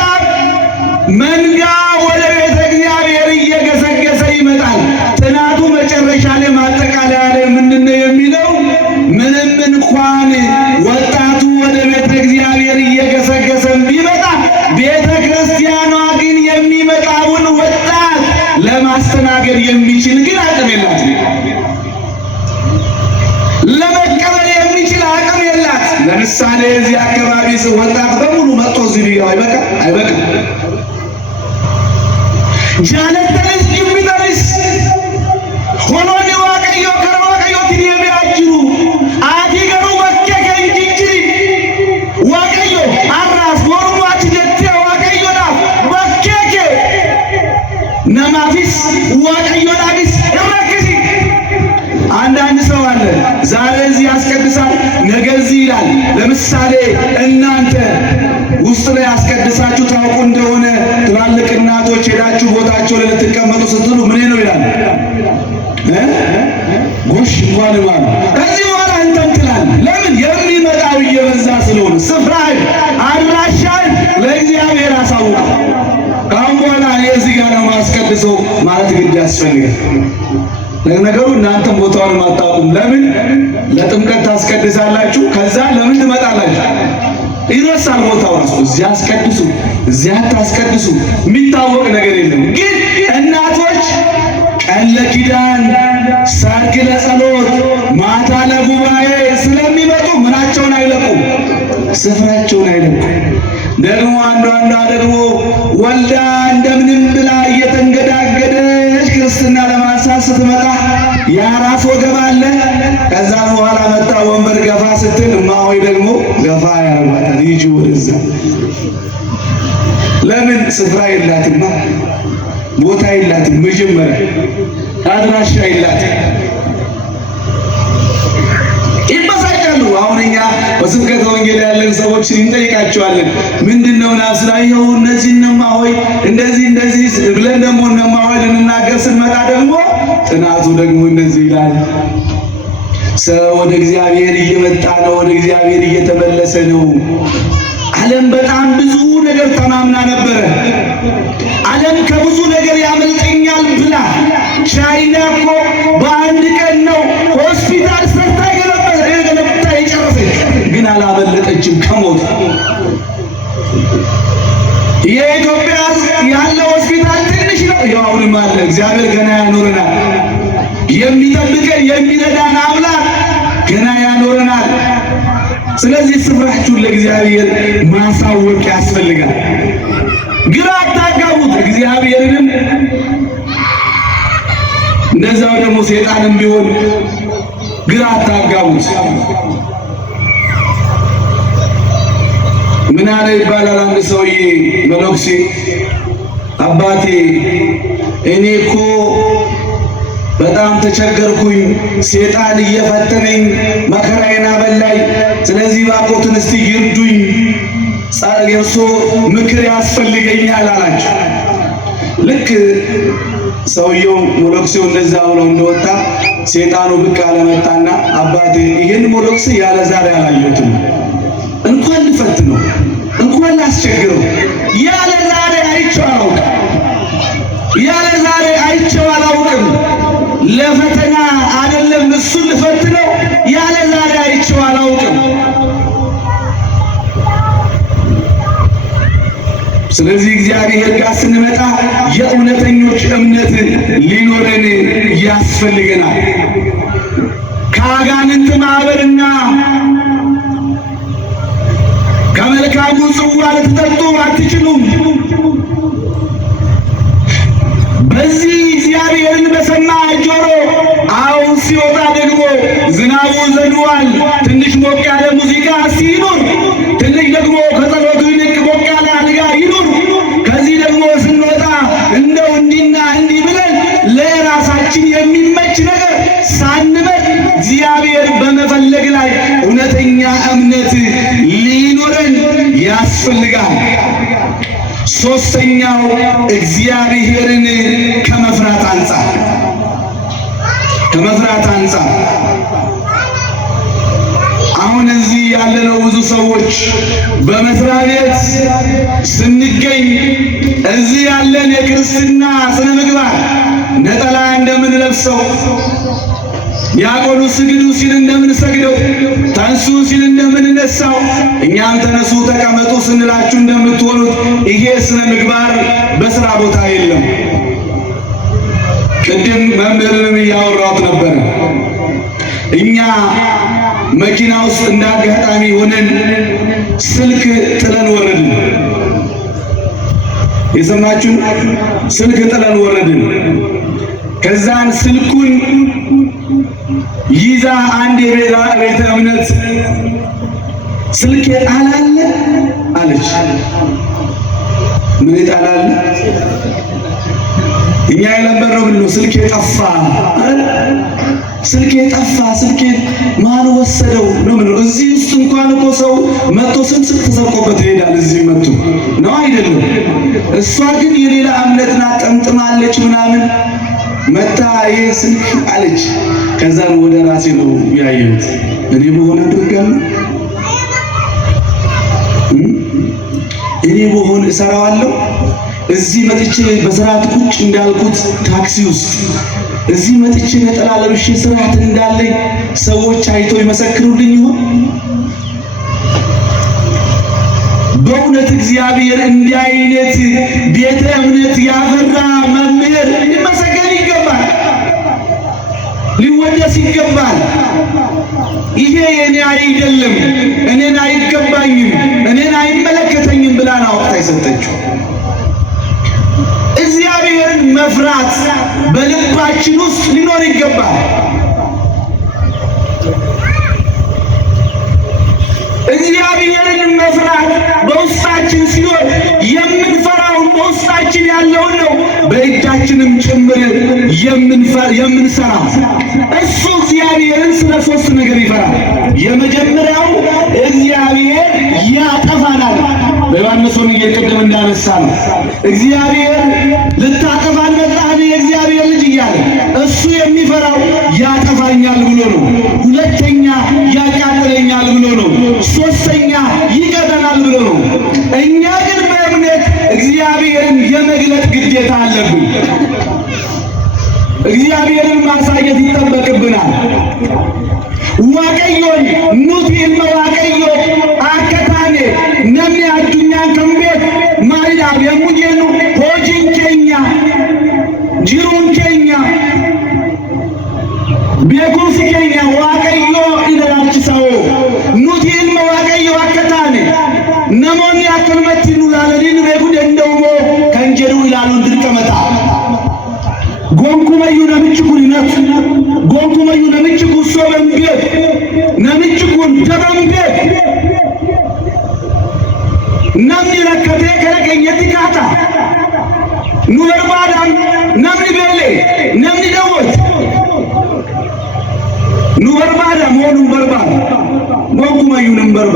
መንጋ ወደ ቤተ እግዚአብሔር እየገሰገሰ ይመጣል። ጥናቱ መጨረሻ ላይ ማጠቃለያ ላይ ምንድነው የሚለው? ምንም እንኳን ወጣቱ ወደ ቤተ እግዚአብሔር እየገሰገሰ ቢመጣ ቤተ ክርስቲያኗ ግን የሚመጣውን ወጣት ለማስተናገድ የሚችል ግን አቅም የላትም። ለመቀበል የሚችል አቅም የላት። ለምሳሌ እዚህ አካባቢ ወጣት በሙሉ መጥቶ እዚህ ቢገባ አይበቃም። ጃለተንስ ጅምተንስ ሆኖኒ ዋቀዮ ከረዋቀዮ ትዲየሚያጅሩ አቲ ገሩ በኬ ከንጅጅሪ ዋቀዮ አራስ ወሩማች ጀቴ ዋቀዮ ዳፍ በኬኬ ነማፊስ ዋቀዮ ዳፊስ እረክሲ። አንዳንድ ሰው አለ ዛሬ እዚህ ያስቀድሳል፣ ነገ እዚህ ይላል። ለምሳሌ እናንተ ውስጥ ላይ ያስቀድሳችሁ ታውቁ እንደሆነ ትላልቅ እናቶች ሄዳችሁ ቦታቸው ላይ ልትቀመጡ ስትሉ ምን ነው ይላል? ጎሽ እንኳን ማለት እዚህ በኋላ እንትን ትላለህ። ለምን? የሚመጣው እየበዛ ስለሆነ ስፍራህን አድራሻህን ለእግዚአብሔር አሳውቅ። ካሁን በኋላ እኔ እዚህ ጋር ነው ማስቀድሰው ማለት ግድ ያስፈልጋል። ነገሩ እናንተም ቦታውን አታውቁም። ለምን? ለጥምቀት ታስቀድሳላችሁ፣ ከዛ ለምን ትመጣላችሁ? ይረሳል ቦታው ራሱ። እዚያ አስቀድሱ፣ እዚያ ታስቀድሱ፣ የሚታወቅ ነገር የለም። ግን እናቶች ቀን ለኪዳን፣ ሰርክ ለጸሎት፣ ማታ ለጉባኤ ስለሚመጡ ምናቸውን አይለቁም? ስፍራቸውን አይለቁም። ደግሞ አንዷ ደግሞ ወልዳ እንደምንም ብላ እየተንገዳገደች ክርስትና ለማንሳት ስትመጣ የራስ ወገብ አለ። ከዛ በኋላ መጣ ወንበር ገፋ ስትል እማሆይ ደግሞ ገፋ ያረጋታል። ይጂ ወደዛ። ለምን? ስፍራ የላትማ፣ ቦታ የላትም፣ መጀመሪያ አድራሻ የላትም። ይመሳቀሉ። አሁን እኛ በስብከተ ወንጌል ያለን ሰዎች እንጠይቃቸዋለን። ምንድነው ናስላየው እነዚህ እነማሆይ እንደዚህ ብለን ደግሞ እነማሆይ ልንናገር ስንመጣ ደግሞ ጥናቱ ደግሞ እንደዚህ ይላል። ሰው ወደ እግዚአብሔር እየመጣ ነው፣ ወደ እግዚአብሔር እየተመለሰ ነው። ዓለም በጣም ብዙ ነገር ተማምና ነበረ። ዓለም ከብዙ ነገር ያመልጠኛል ብላ ቻይና እኮ በአንድ ቀን ነው ሆስፒታል ሰርታ የገነባ የጨረሰች፣ ግን አላመለጠችም ከሞት። የኢትዮጵያ ያለ ሆስፒታል ትንሽ ነው፣ ያውንም አለ። እግዚአብሔር ገና ያኖረናል። የሚጠብቀን የሚረዳን አምላክ ገና ያኖረናል። ስለዚህ ስፍራችሁን ለእግዚአብሔር ማሳወቅ ያስፈልጋል። ግራ አታጋቡት። እግዚአብሔርንም እንደዛው ደግሞ ሰይጣንም ቢሆን ግራ አታጋቡት። ምን አለ ይባላል አንድ ሰውዬ መነኩሴ አባቴ እኔ እኮ በጣም ተቸገርኩኝ፣ ሰይጣን እየፈተነኝ መከራዬን አበላኝ። ስለዚህ ባቆትን እስቲ ይርዱኝ፣ የእርሶ ምክር ያስፈልገኛል አላቸው። ልክ ሰውየው መነኩሴው እንደዛ ብሎ እንደወጣ ሰይጣኑ ብቅ አለመጣና አባቴ ይህን መነኩሴ ያለ ዛሬ አላየሁትም፣ እንኳን ልፈትነው እንኳን ላስቸግረው ያለ ዛሬ አይቼው አላውቅም፣ ያለ ዛሬ አይቼው አላውቅም። ለፈተና አይደለም እሱን ልፈትነው ያለ ዛሬ አይቼው አላውቅም። ስለዚህ እግዚአብሔር ጋር ስንመጣ የእውነተኞች እምነት ሊኖረን ያስፈልገናል። ከአጋንንት ማህበርና ከመልካሙ ጽዋ ልትጠጡ አትችሉም። በዚህ እግዚአብሔርን በሰማ ጆሮ አሁን ሲወጣ ደግሞ ዝናቡ ዘንቧል፣ ትንሽ ሞቅ ያለ ሙዚቃ ሲኖር፣ ትንሽ ደግሞ ከጸሎቱ ይልቅ ሞቅ ያለ አልጋ ይኑር። ከዚህ ደግሞ ስንወጣ እንደው እንዲና እንዲህ ብለን ለራሳችን የሚመች ነገር ሳንመጥ እግዚአብሔር በመፈለግ ላይ እውነተኛ እምነት ሊኖረን ያስፈልጋል። ሶስተኛው እግዚአብሔርን ከመፍራት አንጻር አሁን እዚህ ያለነው ብዙ ሰዎች በመስሪያ ቤት ስንገኝ እዚህ ያለን የክርስትና ስነ ምግባር ነጠላ እንደምንለብሰው፣ ዲያቆኑ ስግዱ ሲል እንደምንሰግደው፣ ተንሱ ሲል እንደምንነሳው፣ እኛም ተነሱ ተቀመጡ ስንላችሁ እንደምትሆኑት ይሄ ስነ ምግባር በስራ ቦታ የለም። ቅድም መምህርንም እያወራሁት ነበር። እኛ መኪና ውስጥ እንዳጋጣሚ ሆነን ስልክ ጥለን ወረድን። የሰማችሁ ስልክ ጥለን ወረድን። ከዛን ስልኩን ይዛ አንድ የቤተ እምነት ስልክ የጣላለ አለች። ምን የጣላለ? እኛ የነበረው ብሎ ስልክ የጠፋ ስልክ ማን ወሰደው ነው ምን? እዚህ ውስጥ እንኳን እኮ ሰው መጥቶ ስልክ ተሰርቆበት ይሄዳል። እዚህ መጥቶ ነው አይደለም። እሷ ግን የሌላ እምነትና ጠምጥማለች ምናምን መታ ይሄ ስልክ አለች። ከዛን ወደ ራሴ ነው ያየሁት። እኔ በሆነ አድርጋለሁ፣ እኔ በሆነ እሰራዋለሁ። እዚህ መጥቼ በስርዓት ቁጭ እንዳልኩት ታክሲ ውስጥ እዚህ መጥቼ ነጠላ ለብሼ ስርዓት እንዳለኝ ሰዎች አይተው ይመሰክሩልኝ ይሆን? በእውነት እግዚአብሔር እንዲህ አይነት ቤተ እምነት ያፈራ መምህር ሊመሰገን ይገባል፣ ሊወደስ ይገባል። ይሄ የኔ አይደለም፣ እኔን አይገባኝም፣ እኔን አይመለከተኝም ብላ ነው አውጥታ የሰጠችው። እግዚአብሔርን መፍራት በልባችን ውስጥ ሊኖር ይገባል። እግዚአብሔርን መፍራት በውስጣችን ሲኖር የምንፈራውን በውስጣችን ያለውን ነው በእጃችንም ጭምር የምንሰራው። እሱ እግዚአብሔርን ስለ ሶስት ነገር ይፈራል። የመጀመሪያው እግዚአብሔር ያጠፋናል። በዮሐንስ ወንጌል ቅድም እንዳነሳ ነው እግዚአብሔር ልታጠፋን መጣህ የእግዚአብሔር ልጅ እያለ እሱ የሚፈራው ያጠፋኛል ብሎ ነው። ሁለተኛ ያቃጥለኛል ብሎ ነው። ሶስተኛ ይቀጠናል ብሎ ነው። እኛ ግን በእምነት እግዚአብሔርን የመግለጥ ግዴታ አለብን። እግዚአብሔርን ማሳየት ይጠበቅብናል። ዋቀዮን ኑቲ መዋቀዮ አከታኔ ነምኔ አዱኛን ከምቤት ማይዳብ የሙጄኑ ሆጂን ኬኛ ጅሩን ኬኛ ቤኩንሲ ኬኛ ዋቀዮ ኢደላችሳዎ ኑቲ መዋቀዮ አከታኔ ነሞኒ አከልመቲ ኑላለኒን ቤኩ ደንደውሞ ከንጀሩ ይላሉ እንድንቀመጣ ጎንኩመዩ ነምች ኩሪነት ጎንኩመዩ ነምች ኩሶ በንቤት ነምች ኩን ተበንቤት namni rakkatee gara keenyatti kaata. Nu barbaadan namni beelee namni dawwatu. Nu barbaada moo nu barbaada? ሞጉማዩ ነበር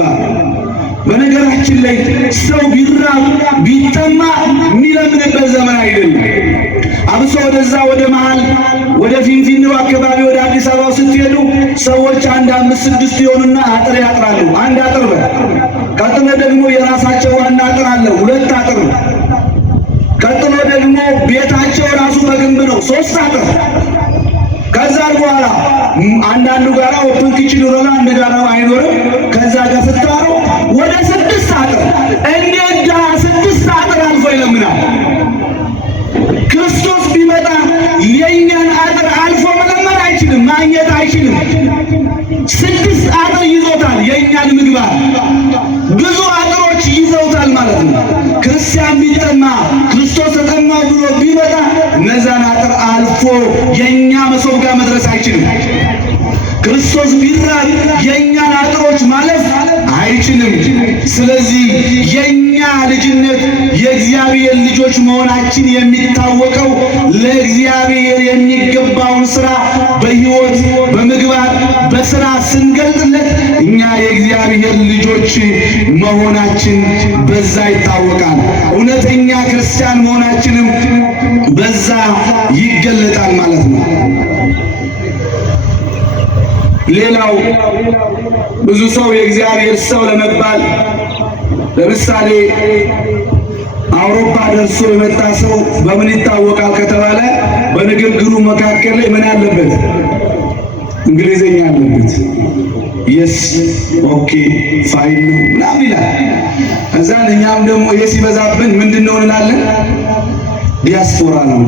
በነገራችን ላይ ሰው ቢራብ ቢጠማ የሚለምንበት ዘመን አይደለም። አብሶ ወደዛ ወደ መሃል ወደ ፊንፊኔው አካባቢ ወደ አዲስ አበባ ስትሄዱ ሰዎች አንድ 5-6 ይሆኑና አጥር ያጥራሉ። አንድ አጥር ቀጥሎ ደግሞ የራሳቸው ዋና አጥር አለ፣ 2 አጥር። ቀጥሎ ደግሞ ቤታቸው ራሱ በግንብ ነው፣ 3 አጥር። ከዛ በኋላ አንዳንዱ ጋራ ኦፕን ኪችን ሮላ አንድ ጋራ አይኖርም። ከዛ ጋር ስትታሩ ወደ 6 አጥር እንደ 6 አጥር አልፎ ይለምናል። ክርስቶስ ቢመጣ የኛን አጥር አልፎ መለመን አይችልም፣ ማግኘት አይችልም። 6 አጥር ይዞታል። የኛን ምግባር ብዙ አጥሮች ይዘውታል ማለት ነው። ክርስቲያን ቢጠማ ክርስቶስ ተጠማው ብሎ ቢመጣ እነዛን አጥር አልፎ የኛ መሶብ ጋር መድረስ አይችልም። ክርስቶስ ቢራብ የኛን አጥሮች ማለፍ አይችልም። ስለዚህ የኛ ልጅነት የእግዚአብሔር ልጆች መሆናችን የሚታወቀው ለእግዚአብሔር የሚገባውን ስራ በሕይወት በምግባር በስራ ስንገልጥለት እኛ የእግዚአብሔር ልጆች መሆናችን በዛ ይታወቃል። እውነተኛ ክርስቲያን መሆናችንም በዛ ይገለጣል ማለት ነው። ሌላው ብዙ ሰው የእግዚአብሔር ሰው ለመባል ለምሳሌ አውሮፓ ደርሶ የመጣ ሰው በምን ይታወቃል ከተባለ በንግግሩ መካከል ላይ ምን አለበት? እንግሊዘኛ አለበት። የስ ኦኬ ፋይን ነው ምናምን ይላል። እዛ እኛም ደግሞ ይሄ ሲበዛብን ምንድነው እንላለን? ዲያስፖራ ነው።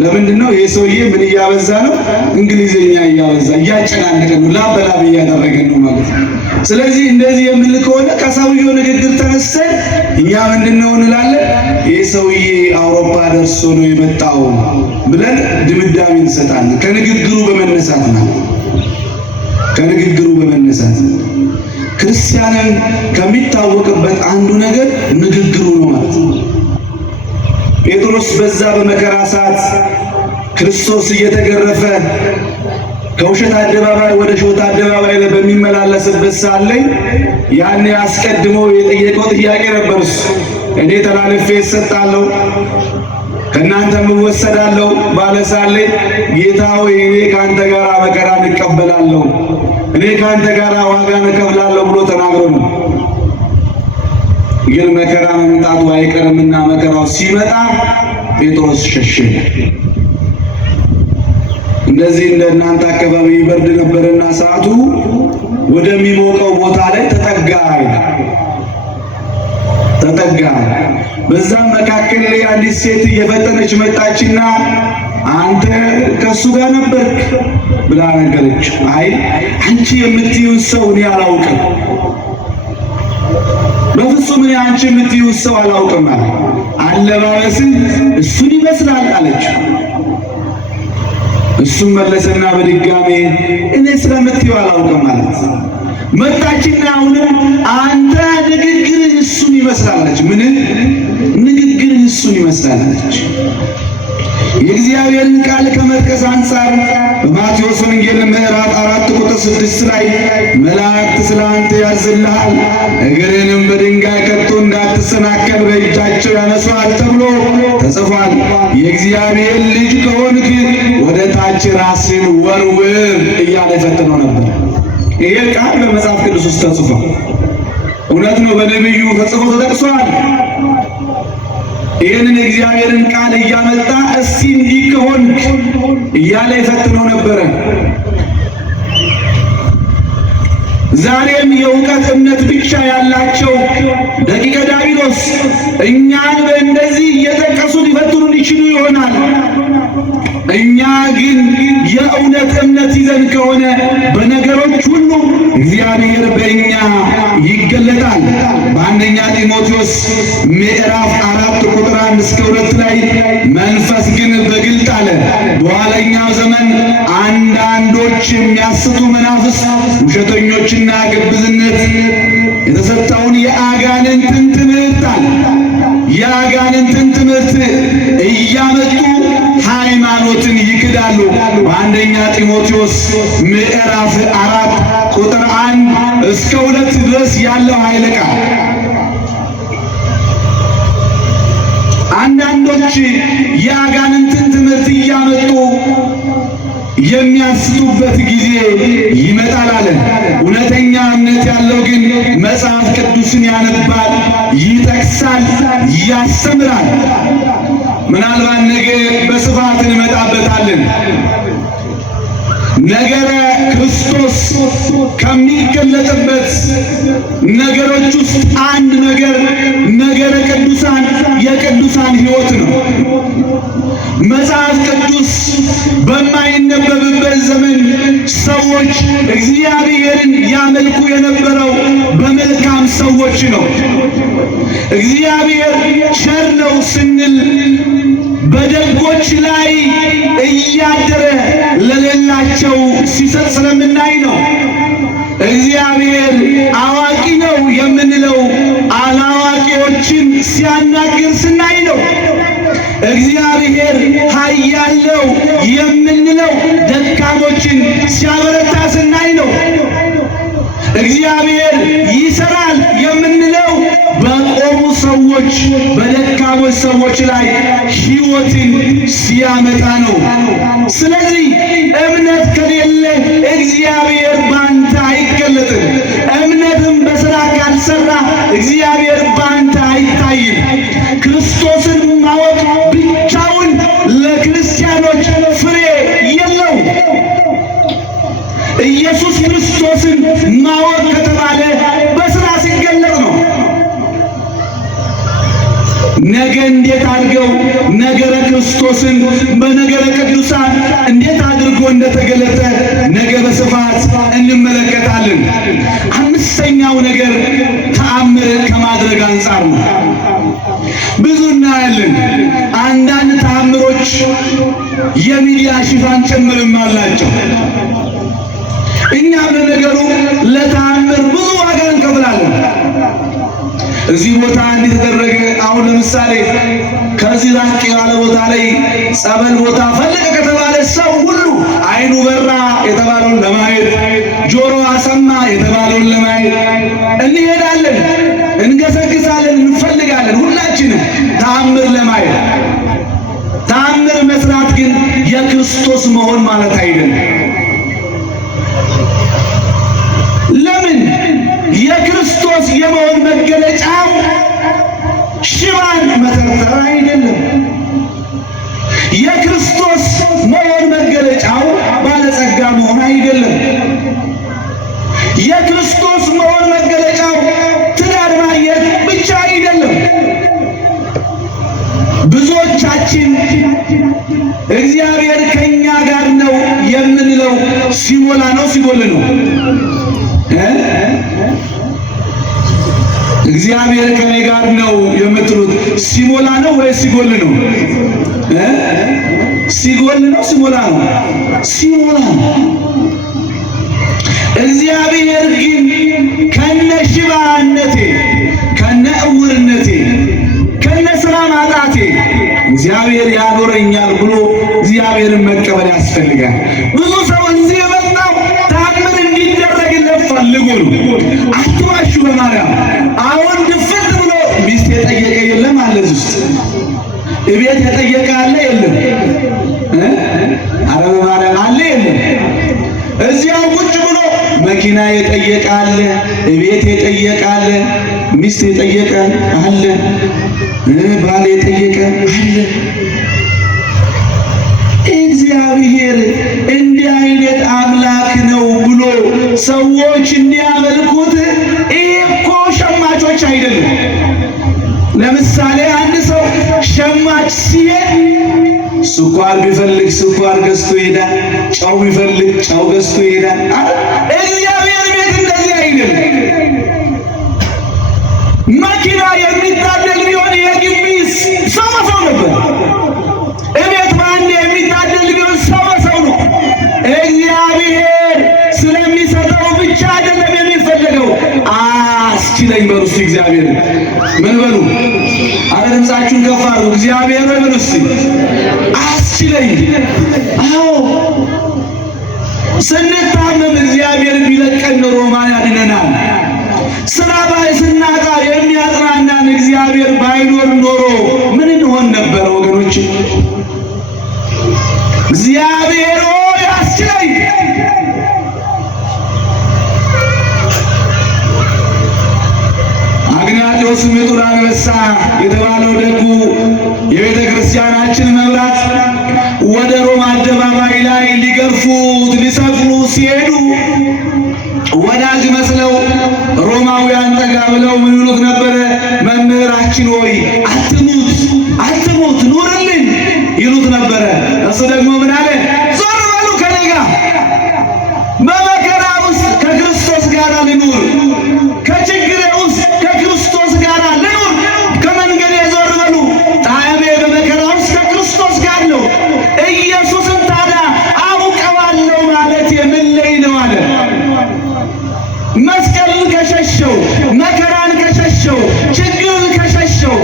ለምንድነው ይሄ ሰውዬ ምን እያበዛ ነው? እንግሊዘኛ እያበዛ እያጨናነቀ ነው፣ ላበላብ እያደረገ ነው ማለት ነው። ስለዚህ እንደዚህ የምንል ከሆነ ከሰውየው ንግግር ተነስተን እኛ ምንድነው እንላለን? ይሄ ሰውዬ አውሮፓ ደርሶ ነው የመጣው ብለን ድምዳሜ እንሰጣለን። ከንግግሩ በመነሳት ነው። ከንግግሩ በመነሳት ክርስቲያንን ከሚታወቅበት አንዱ ነገር ንግግሩ ነው ማለት ነው። ጴጥሮስ በዛ በመከራ ሰዓት ክርስቶስ እየተገረፈ ከውሸት አደባባይ ወደ ሾት አደባባይ ላይ በሚመላለስበት ሰዓት ላይ ያኔ አስቀድሞ የጠየቀው ጥያቄ ነበር። እኔ ተላልፌ እሰጣለሁ፣ ከእናንተም እወሰዳለሁ ባለ ሰዓት ላይ ጌታ ሆይ እኔ ከአንተ ጋር መከራን እቀበላለሁ፣ እኔ ከአንተ ጋር ዋጋን እከፍላለሁ ብሎ ተናግሮ ነው። ግን መከራ መምጣቱ አይቀርምና መከራው ሲመጣ ጴጥሮስ ሸሸ። እንደዚህ እንደናንተ አካባቢ ይበርድ ነበርና ሰዓቱ ወደሚሞቀው ቦታ ላይ ተጠጋ። በዛም መካከል ላይ አንዲት ሴት እየፈጠነች መጣችና አንተ ከሱ ጋር ነበርክ ብላ ነገረች። አይ አንቺ የምትይውን ሰው እኔ አላውቅም፣ በፍጹም እኔ አንቺ የምትይው ሰው አላውቅም አለ። አለባበስህ እሱን ይመስላል አለች። እሱም መለሰና በድጋሜ እኔ ስለምትይው አላውቅም ማለት መጣችና አሁንም አንተ ንግግርህ እሱን ይመስላል አለች። ምን ንግግርህ እሱን ይመስላል አለች። የእግዚአብሔርን ቃል ከመጥቀስ አንፃር በማቴዎስ ወንጌል ምዕራፍ 4 ቁጥር 6 ላይ መላእክት ስላንተ ያዝልሃል፣ እግርህንም በድንጋይ ከቶ እንዳትሰናከል በእጃቸው ያነሱሃል ተብሎ ተጽፏል። የእግዚአብሔር ልጅ ከሆንክ ወደ ታች ራስን ወርውር እያለ ፈትነው ነበር። ይሄ ቃል በመጽሐፍ ቅዱስ ውስጥ ተጽፏል። እውነት ነው፣ በነቢዩ ተጽፎ ተጠቅሷል። ይህንን የእግዚአብሔርን ቃል እያመጣ እስቲ እንዲህ ከሆንክ እያለ ይፈትነው ነበረ። ዛሬም የእውቀት እምነት ብቻ ያላቸው ደቂቀ ዲያብሎስ እኛን በእንደዚህ እየጠቀሱ ሊፈትኑን ይችሉ ይሆናል። እኛ ግን የእውነት እምነት ይዘን ከሆነ በነገሮች ሁሉ እግዚአብሔር በእኛ ይገለጣል። በአንደኛ ጢሞቴዎስ ምዕራፍ 4 ቁጥር 1 እስከ 2 ላይ መንፈስ ግን በግልጥ አለ በኋለኛው ዘመን አንዳንዶች የሚያስቱ መናፍስት ውሸተኞችና ትዕቢትና ግብዝነት የተሰጠውን የአጋንንትን ትምህርት የአጋንንትን ትምህርት እያመጡ ሃይማኖትን ይክዳሉ። በአንደኛ ጢሞቴዎስ ምዕራፍ 4 ቁጥር 1 እስከ 2 ድረስ ያለው ኃይለ ቃል አንዳንዶች የአጋንንትን ትምህርት እያመጡ የሚያስቱበት ጊዜ ይመጣል አለ። እውነተኛ እምነት ያለው ግን መጽሐፍ ቅዱስን ያነባል፣ ይጠቅሳል፣ ያስተምራል። ምናልባት ነገ በስፋት እንመጣበታለን። ነገረ ክርስቶስ ከሚገለጥበት ነገሮች ውስጥ አንድ ነገር ነገረ ቅዱሳን የቅዱሳን ሕይወት ነው። መጽሐፍ ቅዱስ በማይነበብበት ዘመን ሰዎች እግዚአብሔርን ያመልኩ የነበረው በመልካም ሰዎች ነው። እግዚአብሔር ቸር ነው ስንል በደጎች ላይ እያደረ ለሌላቸው ሲሰጥ ስለምናይ ነው። እግዚአብሔር አዋቂ ነው የምንለው አላዋቂዎችን ሲያናግር ስናይ ነው። እግዚአብሔር ኃያል ነው የምንለው ደካሞችን ሲያበረታ ስናይ ነው። እግዚአብሔር ይሰራል የምንለው በቆሙ ሰዎች በደካሞች ሰዎች ላይ ሕይወትን ሲያመጣ ነው። ስለዚህ እምነት ከሌለ እግዚአብሔር ባንተ አይገለጥም። እምነትም በሥራ ካልሰራ እግዚአብሔር ባንተ አይታይም። ክርስቶስን ማወቅ ብቻውን ለክርስቲያኖች ፍሬ የለው። ኢየሱስ ክርስቶስን ማወቅ ከተባለ በሥራ ሲገለጥ ነው። ነገ እንዴት አድርገው ነገረ ክርስቶስን በነገረ ቅዱሳን እንዴት አድርጎ እንደተገለጠ ነገ በስፋት እንመለከታለን። አምስተኛው ነገር ተአምር ከማድረግ አንጻር ነው። ብዙ እናያለን። አንዳንድ ተአምሮች የሚዲያ ሽፋን ጭምርም አላቸው። እኛም ለነገሩ ለተአምር ብዙ ዋጋ እንከፍላለን። እዚህ ቦታ እንዲተደረገ አሁን ለምሳሌ ከዚህ ራቅ ያለ ቦታ ላይ ጸበል ቦታ ፈለቀ ከተባለ ሰው ሁሉ አይኑ በራ የተባለውን ለማየት፣ ጆሮ አሰማ የተባለውን ለማየት እንሄዳለን፣ እንገሰግሳለን፣ እንፈልጋለን። ሁላችንም ተአምር ለማየት። ተአምር መስራት ግን የክርስቶስ መሆን ማለት አይደለም። ለምን? የክርስቶስ የመሆን መገለጫው ሽባን መተርተር አይደለም። የክርስቶስ መሆን መገለጫው ባለጸጋ መሆን አይደለም። የክርስቶስ መሆን መገለጫው ትዳር ማግኘት ብቻ አይደለም። ብዙዎቻችን እግዚአብሔር ከኛ ጋር ነው የምንለው ሲሞላ ነው ሲጎል ነው? እግዚአብሔር ከኔ ጋር ነው የምትሉት ሲሞላ ነው ወይስ ሲጎል ነው? ሲጎል ነው ሲሞላ ነው? ሲሞላ ነው። እግዚአብሔር ግን ከነ ሽባነቴ ከነ እውርነቴ ከነ ስራ ማጣቴ እግዚአብሔር ያኖረኛል ብሎ እግዚአብሔርን መቀበል ያስፈልጋል። ብዙ ሰው እዚህ የመጣው ተአምር እንዲደረግለት ፈልጎ ነው። አትዋሹ በማርያም። አሁን ድፍት ብሎ ሚስት የጠየቀ የለም አለ እዚህ ውስጥ። እቤት የጠየቀ አለ የለም? አረ በማርያም አለ የለም? እዚያው ቁጭ ብሎ መኪና የጠየቀ አለ፣ እቤት የጠየቀ አለ፣ ሚስት የጠየቀ አለ፣ ባል የጠየቀ አለ። እግዚአብሔር እንዲህ አይነት አምላክ ነው ብሎ ሰዎች እንዲያመልኩት ይሄ እኮ ሸማቾች አይደለም። ለምሳሌ አንድ ሰው ሸማች ሲሄድ ስኳር ቢፈልግ ስኳር ገዝቶ ይሄዳል። ጨው ቢፈልግ ጨው ገዝቶ ይሄዳል። እግዚአብሔር ቤት እንደዚህ አይደለም። መኪና የሚታደል ቢሆን የግቢ ሰው በሰው ነበር። እቤት በአንድ የሚታደል ቢሆን ሰው በሰው ነው። እግዚአብሔር ስለሚሰጠው ብቻ አይደለም በሉ እግዚአብሔር ሆይ በሉ እስቲ አስችለኝ። አዎ ስንታመም እግዚአብሔር ቢለቀን ኖሮ ማን ያድነናል? ስራ ስናጣ የሚያጽናናን እግዚአብሔር ባይኖር ኖሮ ምን እንሆን ነበር ወገኖች? እግዚአብሔር ሆይ አስችለኝ። አግናጢዮስ ምጡር አንበሳ የተባለው ደጉ የቤተ ክርስቲያናችን መብራት ወደ ሮማ አደባባይ ላይ ሊገርፉት ሊሰቅሉ ሲሄዱ ወዳጅ መስለው ሮማውያን ጠጋ ብለው ምን ይሉት ነበረ? መምህራችን ሆይ አትሙት አትሙት ኑርልን ይሉት ነበረ። እሱ ደግሞ ምን አለ? ዞር በሉ ከኔ ጋር በመከራ ውስጥ ከክርስቶስ ጋር ልኑር፣ ከችግሬ ውስጥ ከክርስቶስ ጋር ልኑር፣ ከመንገዴ ዞር በሉ። ጣዕሜ በመከራ ውስጥ ከክርስቶስ ጋር ነው። ኢየሱስን ታዲያ አውቀዋለሁ ማለት ምን ላይ ነው አለ። መስቀልን ከሸሸው፣ መከራን ከሸሸው፣ ችግርን ከሸሸው፣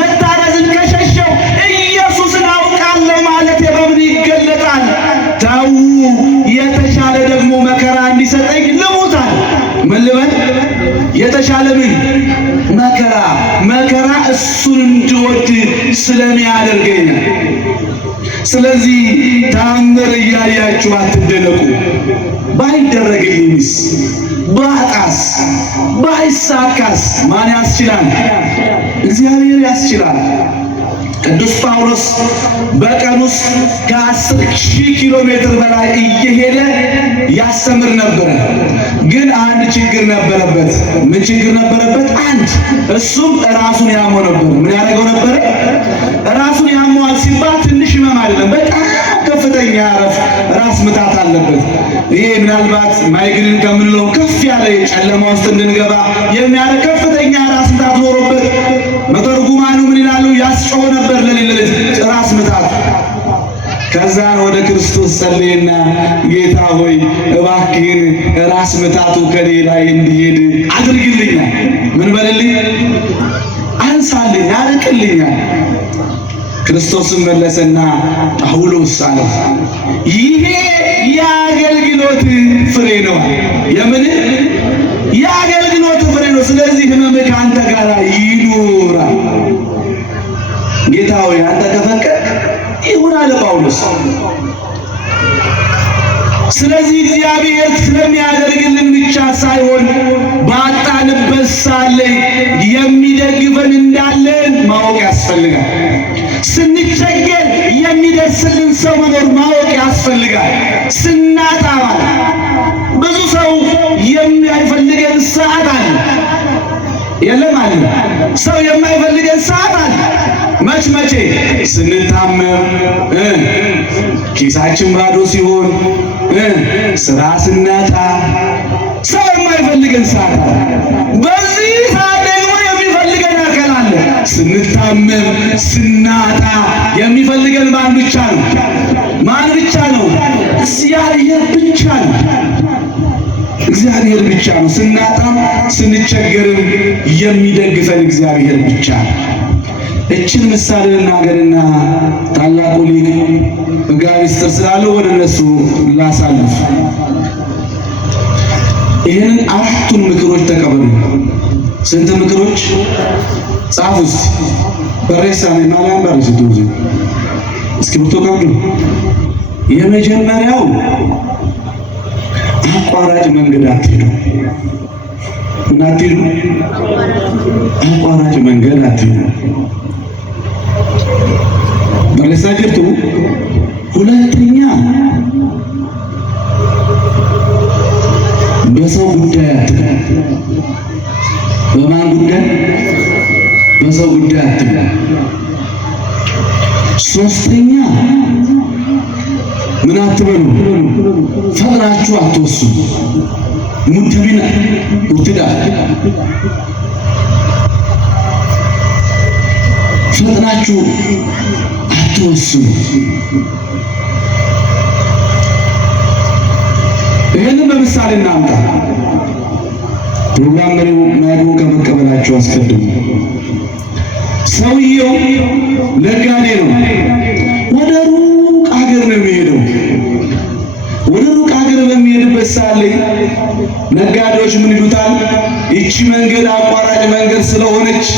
መታረዝን ከሸሸው ኢየሱስን አውቃለሁ ማለት በምን ይገለጣል? ተው የተሻለ ደግሞ መከራ እንዲሰጠኝ ልሙታል። ምን ልበል? የተሻለ ምን መከራ እሱን እንድወድ ስለሚያደርገኝ። ስለዚህ ተአምር እያያችሁ አትደነቁ። ባይደረግልኝስ፣ ባጣስ፣ ባይሳካስ ማን ያስችላል? እግዚአብሔር ያስችላል። ቅዱስ ጳውሎስ በቀን ውስጥ ከ10,000 ኪሎ ሜትር በላይ እየሄደ ያስተምር ነበረ። ግን አንድ ችግር ነበረበት። ምን ችግር ነበረበት? እሱም ራሱን ያመው ነበር። ምን ያደርገው ነበር? ራሱን ያመዋል ሲባል ትንሽ ህመም አይደለም፣ በጣም ከፍተኛ ራስ ምታት አለበት። ይሄ ምናልባት ማይግሪን ከምንለው ከፍ ያለ ጨለማ ውስጥ እንድንገባ የሚያደርግ ከፍተኛ ራስ ምታት ኖሮበት መተርጉማኑ ምን ይላሉ? ያስጮህ ነበር ለሌሊት ራስ ምታት። ከዛ ወደ ክርስቶስ ጸለየና ጌታ ሆይ እባክህን ራስ ምታቱ ከኔ ላይ እንዲሄድ አድርግልኛል። ምን በልልኝ? አንሳልኝ፣ ያርቅልኛል። ክርስቶስን መለሰና ጳውሎስ አለው ይሄ የአገልግሎት ፍሬ ነው። የምን የአገልግሎት ፍሬ ነው። ስለዚህ ህመም ከአንተ ጋር ይኑራል። ጌታ ሆይ አንተ ከፈቀድክ ይሁን አለ ጳውሎስ። ስለዚህ እግዚአብሔር ስለሚያደርግልን ብቻ ሳይሆን ባጣንበት ሳለ የሚደግፈን እንዳለን ማወቅ ያስፈልጋል። ስንቸገር የሚደርስልን ሰው መኖር ማወቅ ያስፈልጋል። ስናጣ ብዙ ሰው የማይፈልገን ሰዓት አለ። የለም አለ ሰው የማይፈልገን ሰዓት አለ። መቼ? ስንታመም፣ ኪሳችን ባዶ ሲሆን፣ ስራ ስናጣ ሰው የማይፈልገን ሰዓት አለ። በዚህ ሰዓት ደግሞ የሚፈልገን አካል አለ። ስንታመም፣ ስናጣ የሚፈልገን ማን ብቻ ነው? ማን ብቻ ነው? እግዚአብሔር ብቻ ነው። እግዚአብሔር ብቻ ነው። ስናጣም ስንቸገርም የሚደግፈን እግዚአብሔር ብቻ ነው። እችን ምሳሌ ልናገርና ታላቁ ሊቅ መጋቤ ምስጢር ስላለው ወደ እነሱ ላሳልፍ። ይህንን አራቱን ምክሮች ተቀበሉ። ስንት ምክሮች? ጻፉ እስቲ። በሬሳ ነው ማርያም ባርስ ትውዙ እስክሪብቶ ጋር የመጀመሪያው አቋራጭ መንገድ አትሄዱ። እናትሄዱ አቋራጭ መንገድ አትሄዱ። በለሳ ጅርቱ። ሁለተኛ በሰው ጉዳይ አትገቡ። በማን ጉዳይ? በሰው ጉዳይ አትገቡ። ሶስተኛ ምን አትበሉ? ፈጥራችሁ አትወስኑ። ሙትቢና ውትዳ ፈጥራችሁ አትወስኑ። ይህንን በምሳሌ እናምጣ። ፕሮግራም መሪው ከመቀበላቸው አስቀድሙ ሰውየው ነጋዴ ነው። ወደ ሩቅ ሀገር ነው የሚሄደው። ወደ ሩቅ ሀገር በሚሄድበት ሰዓት ላይ ነጋዴዎች ምን ይሉታል? ይቺ መንገድ አቋራጭ መንገድ ስለሆነች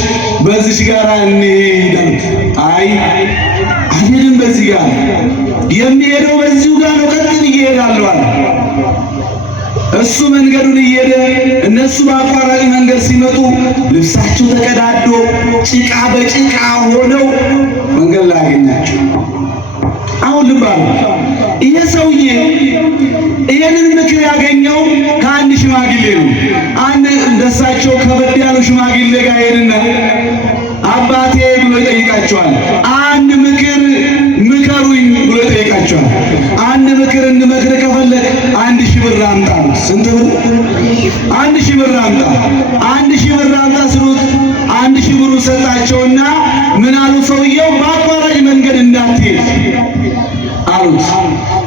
በዚህ ጋር እንሄዳለን። አይ አልሄድም፣ በዚህ ጋር የሚሄደው በዚሁ ጋር ነው፣ ቀጥል እየሄዳለሁ አለ። እሱ መንገዱን እየሄደ እነሱ በአቋራጭ መንገድ ሲመጡ ልብሳቸው ተቀዳዶ ጭቃ በጭቃ ሆነው መንገድ ላይ አገኛቸው። አሁን ልብ አሉ። ይሄ ሰውዬ ይሄንን ምክር ያገኘው ከአንድ ሽማግሌ ነው። አንድ እንደሳቸው ከበድ ያሉ ሽማግሌ ጋር ሄድና አባቴ ብሎ ይጠይቃቸዋል። አንድ ምክር ምከሩኝ ብሎ ይጠይቃቸዋል። አንድ ምክር እንድመክር ከፈለግ 1000 ብር አምጣ። ስንት ብር? 1000 ብር አምጣ። 1000 ብር አምጣ ስሉት 1000 ብሩ ሰጣቸውና ምን አሉ? ሰውየው በአቋራጭ መንገድ እንዳትሄድ አሉት።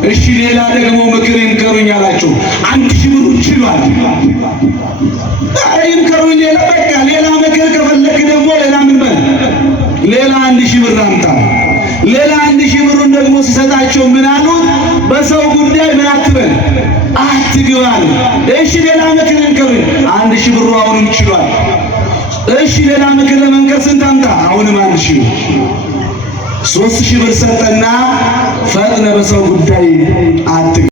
እሺ ሌላ ደግሞ ምክር ይምከሩኝ አላቸው። 1000 ብሩ ችሏል። ይምከሩኝ ሌላ በቃ ሌላ ምክር ከፈለግ ደግሞ ሌላ ምን በል ሌላ 1000 ብር አምጣ። ሌላ 1000 ብሩን ደግሞ ሲሰጣቸው ምን አሉት? በሰው ጉዳይ ምን አትበል አትግባ። እሺ ሌላ ምክር ይምከሩኝ። 1000 ብሩ አሁንም ችሏል። እሺ ሌላ ምክር ለመንከር ስንት አምጣ? አሁንም 1000 ብር 3000 ብር ሰጠና ፈጥነ በሰው ጉዳይ አትግባ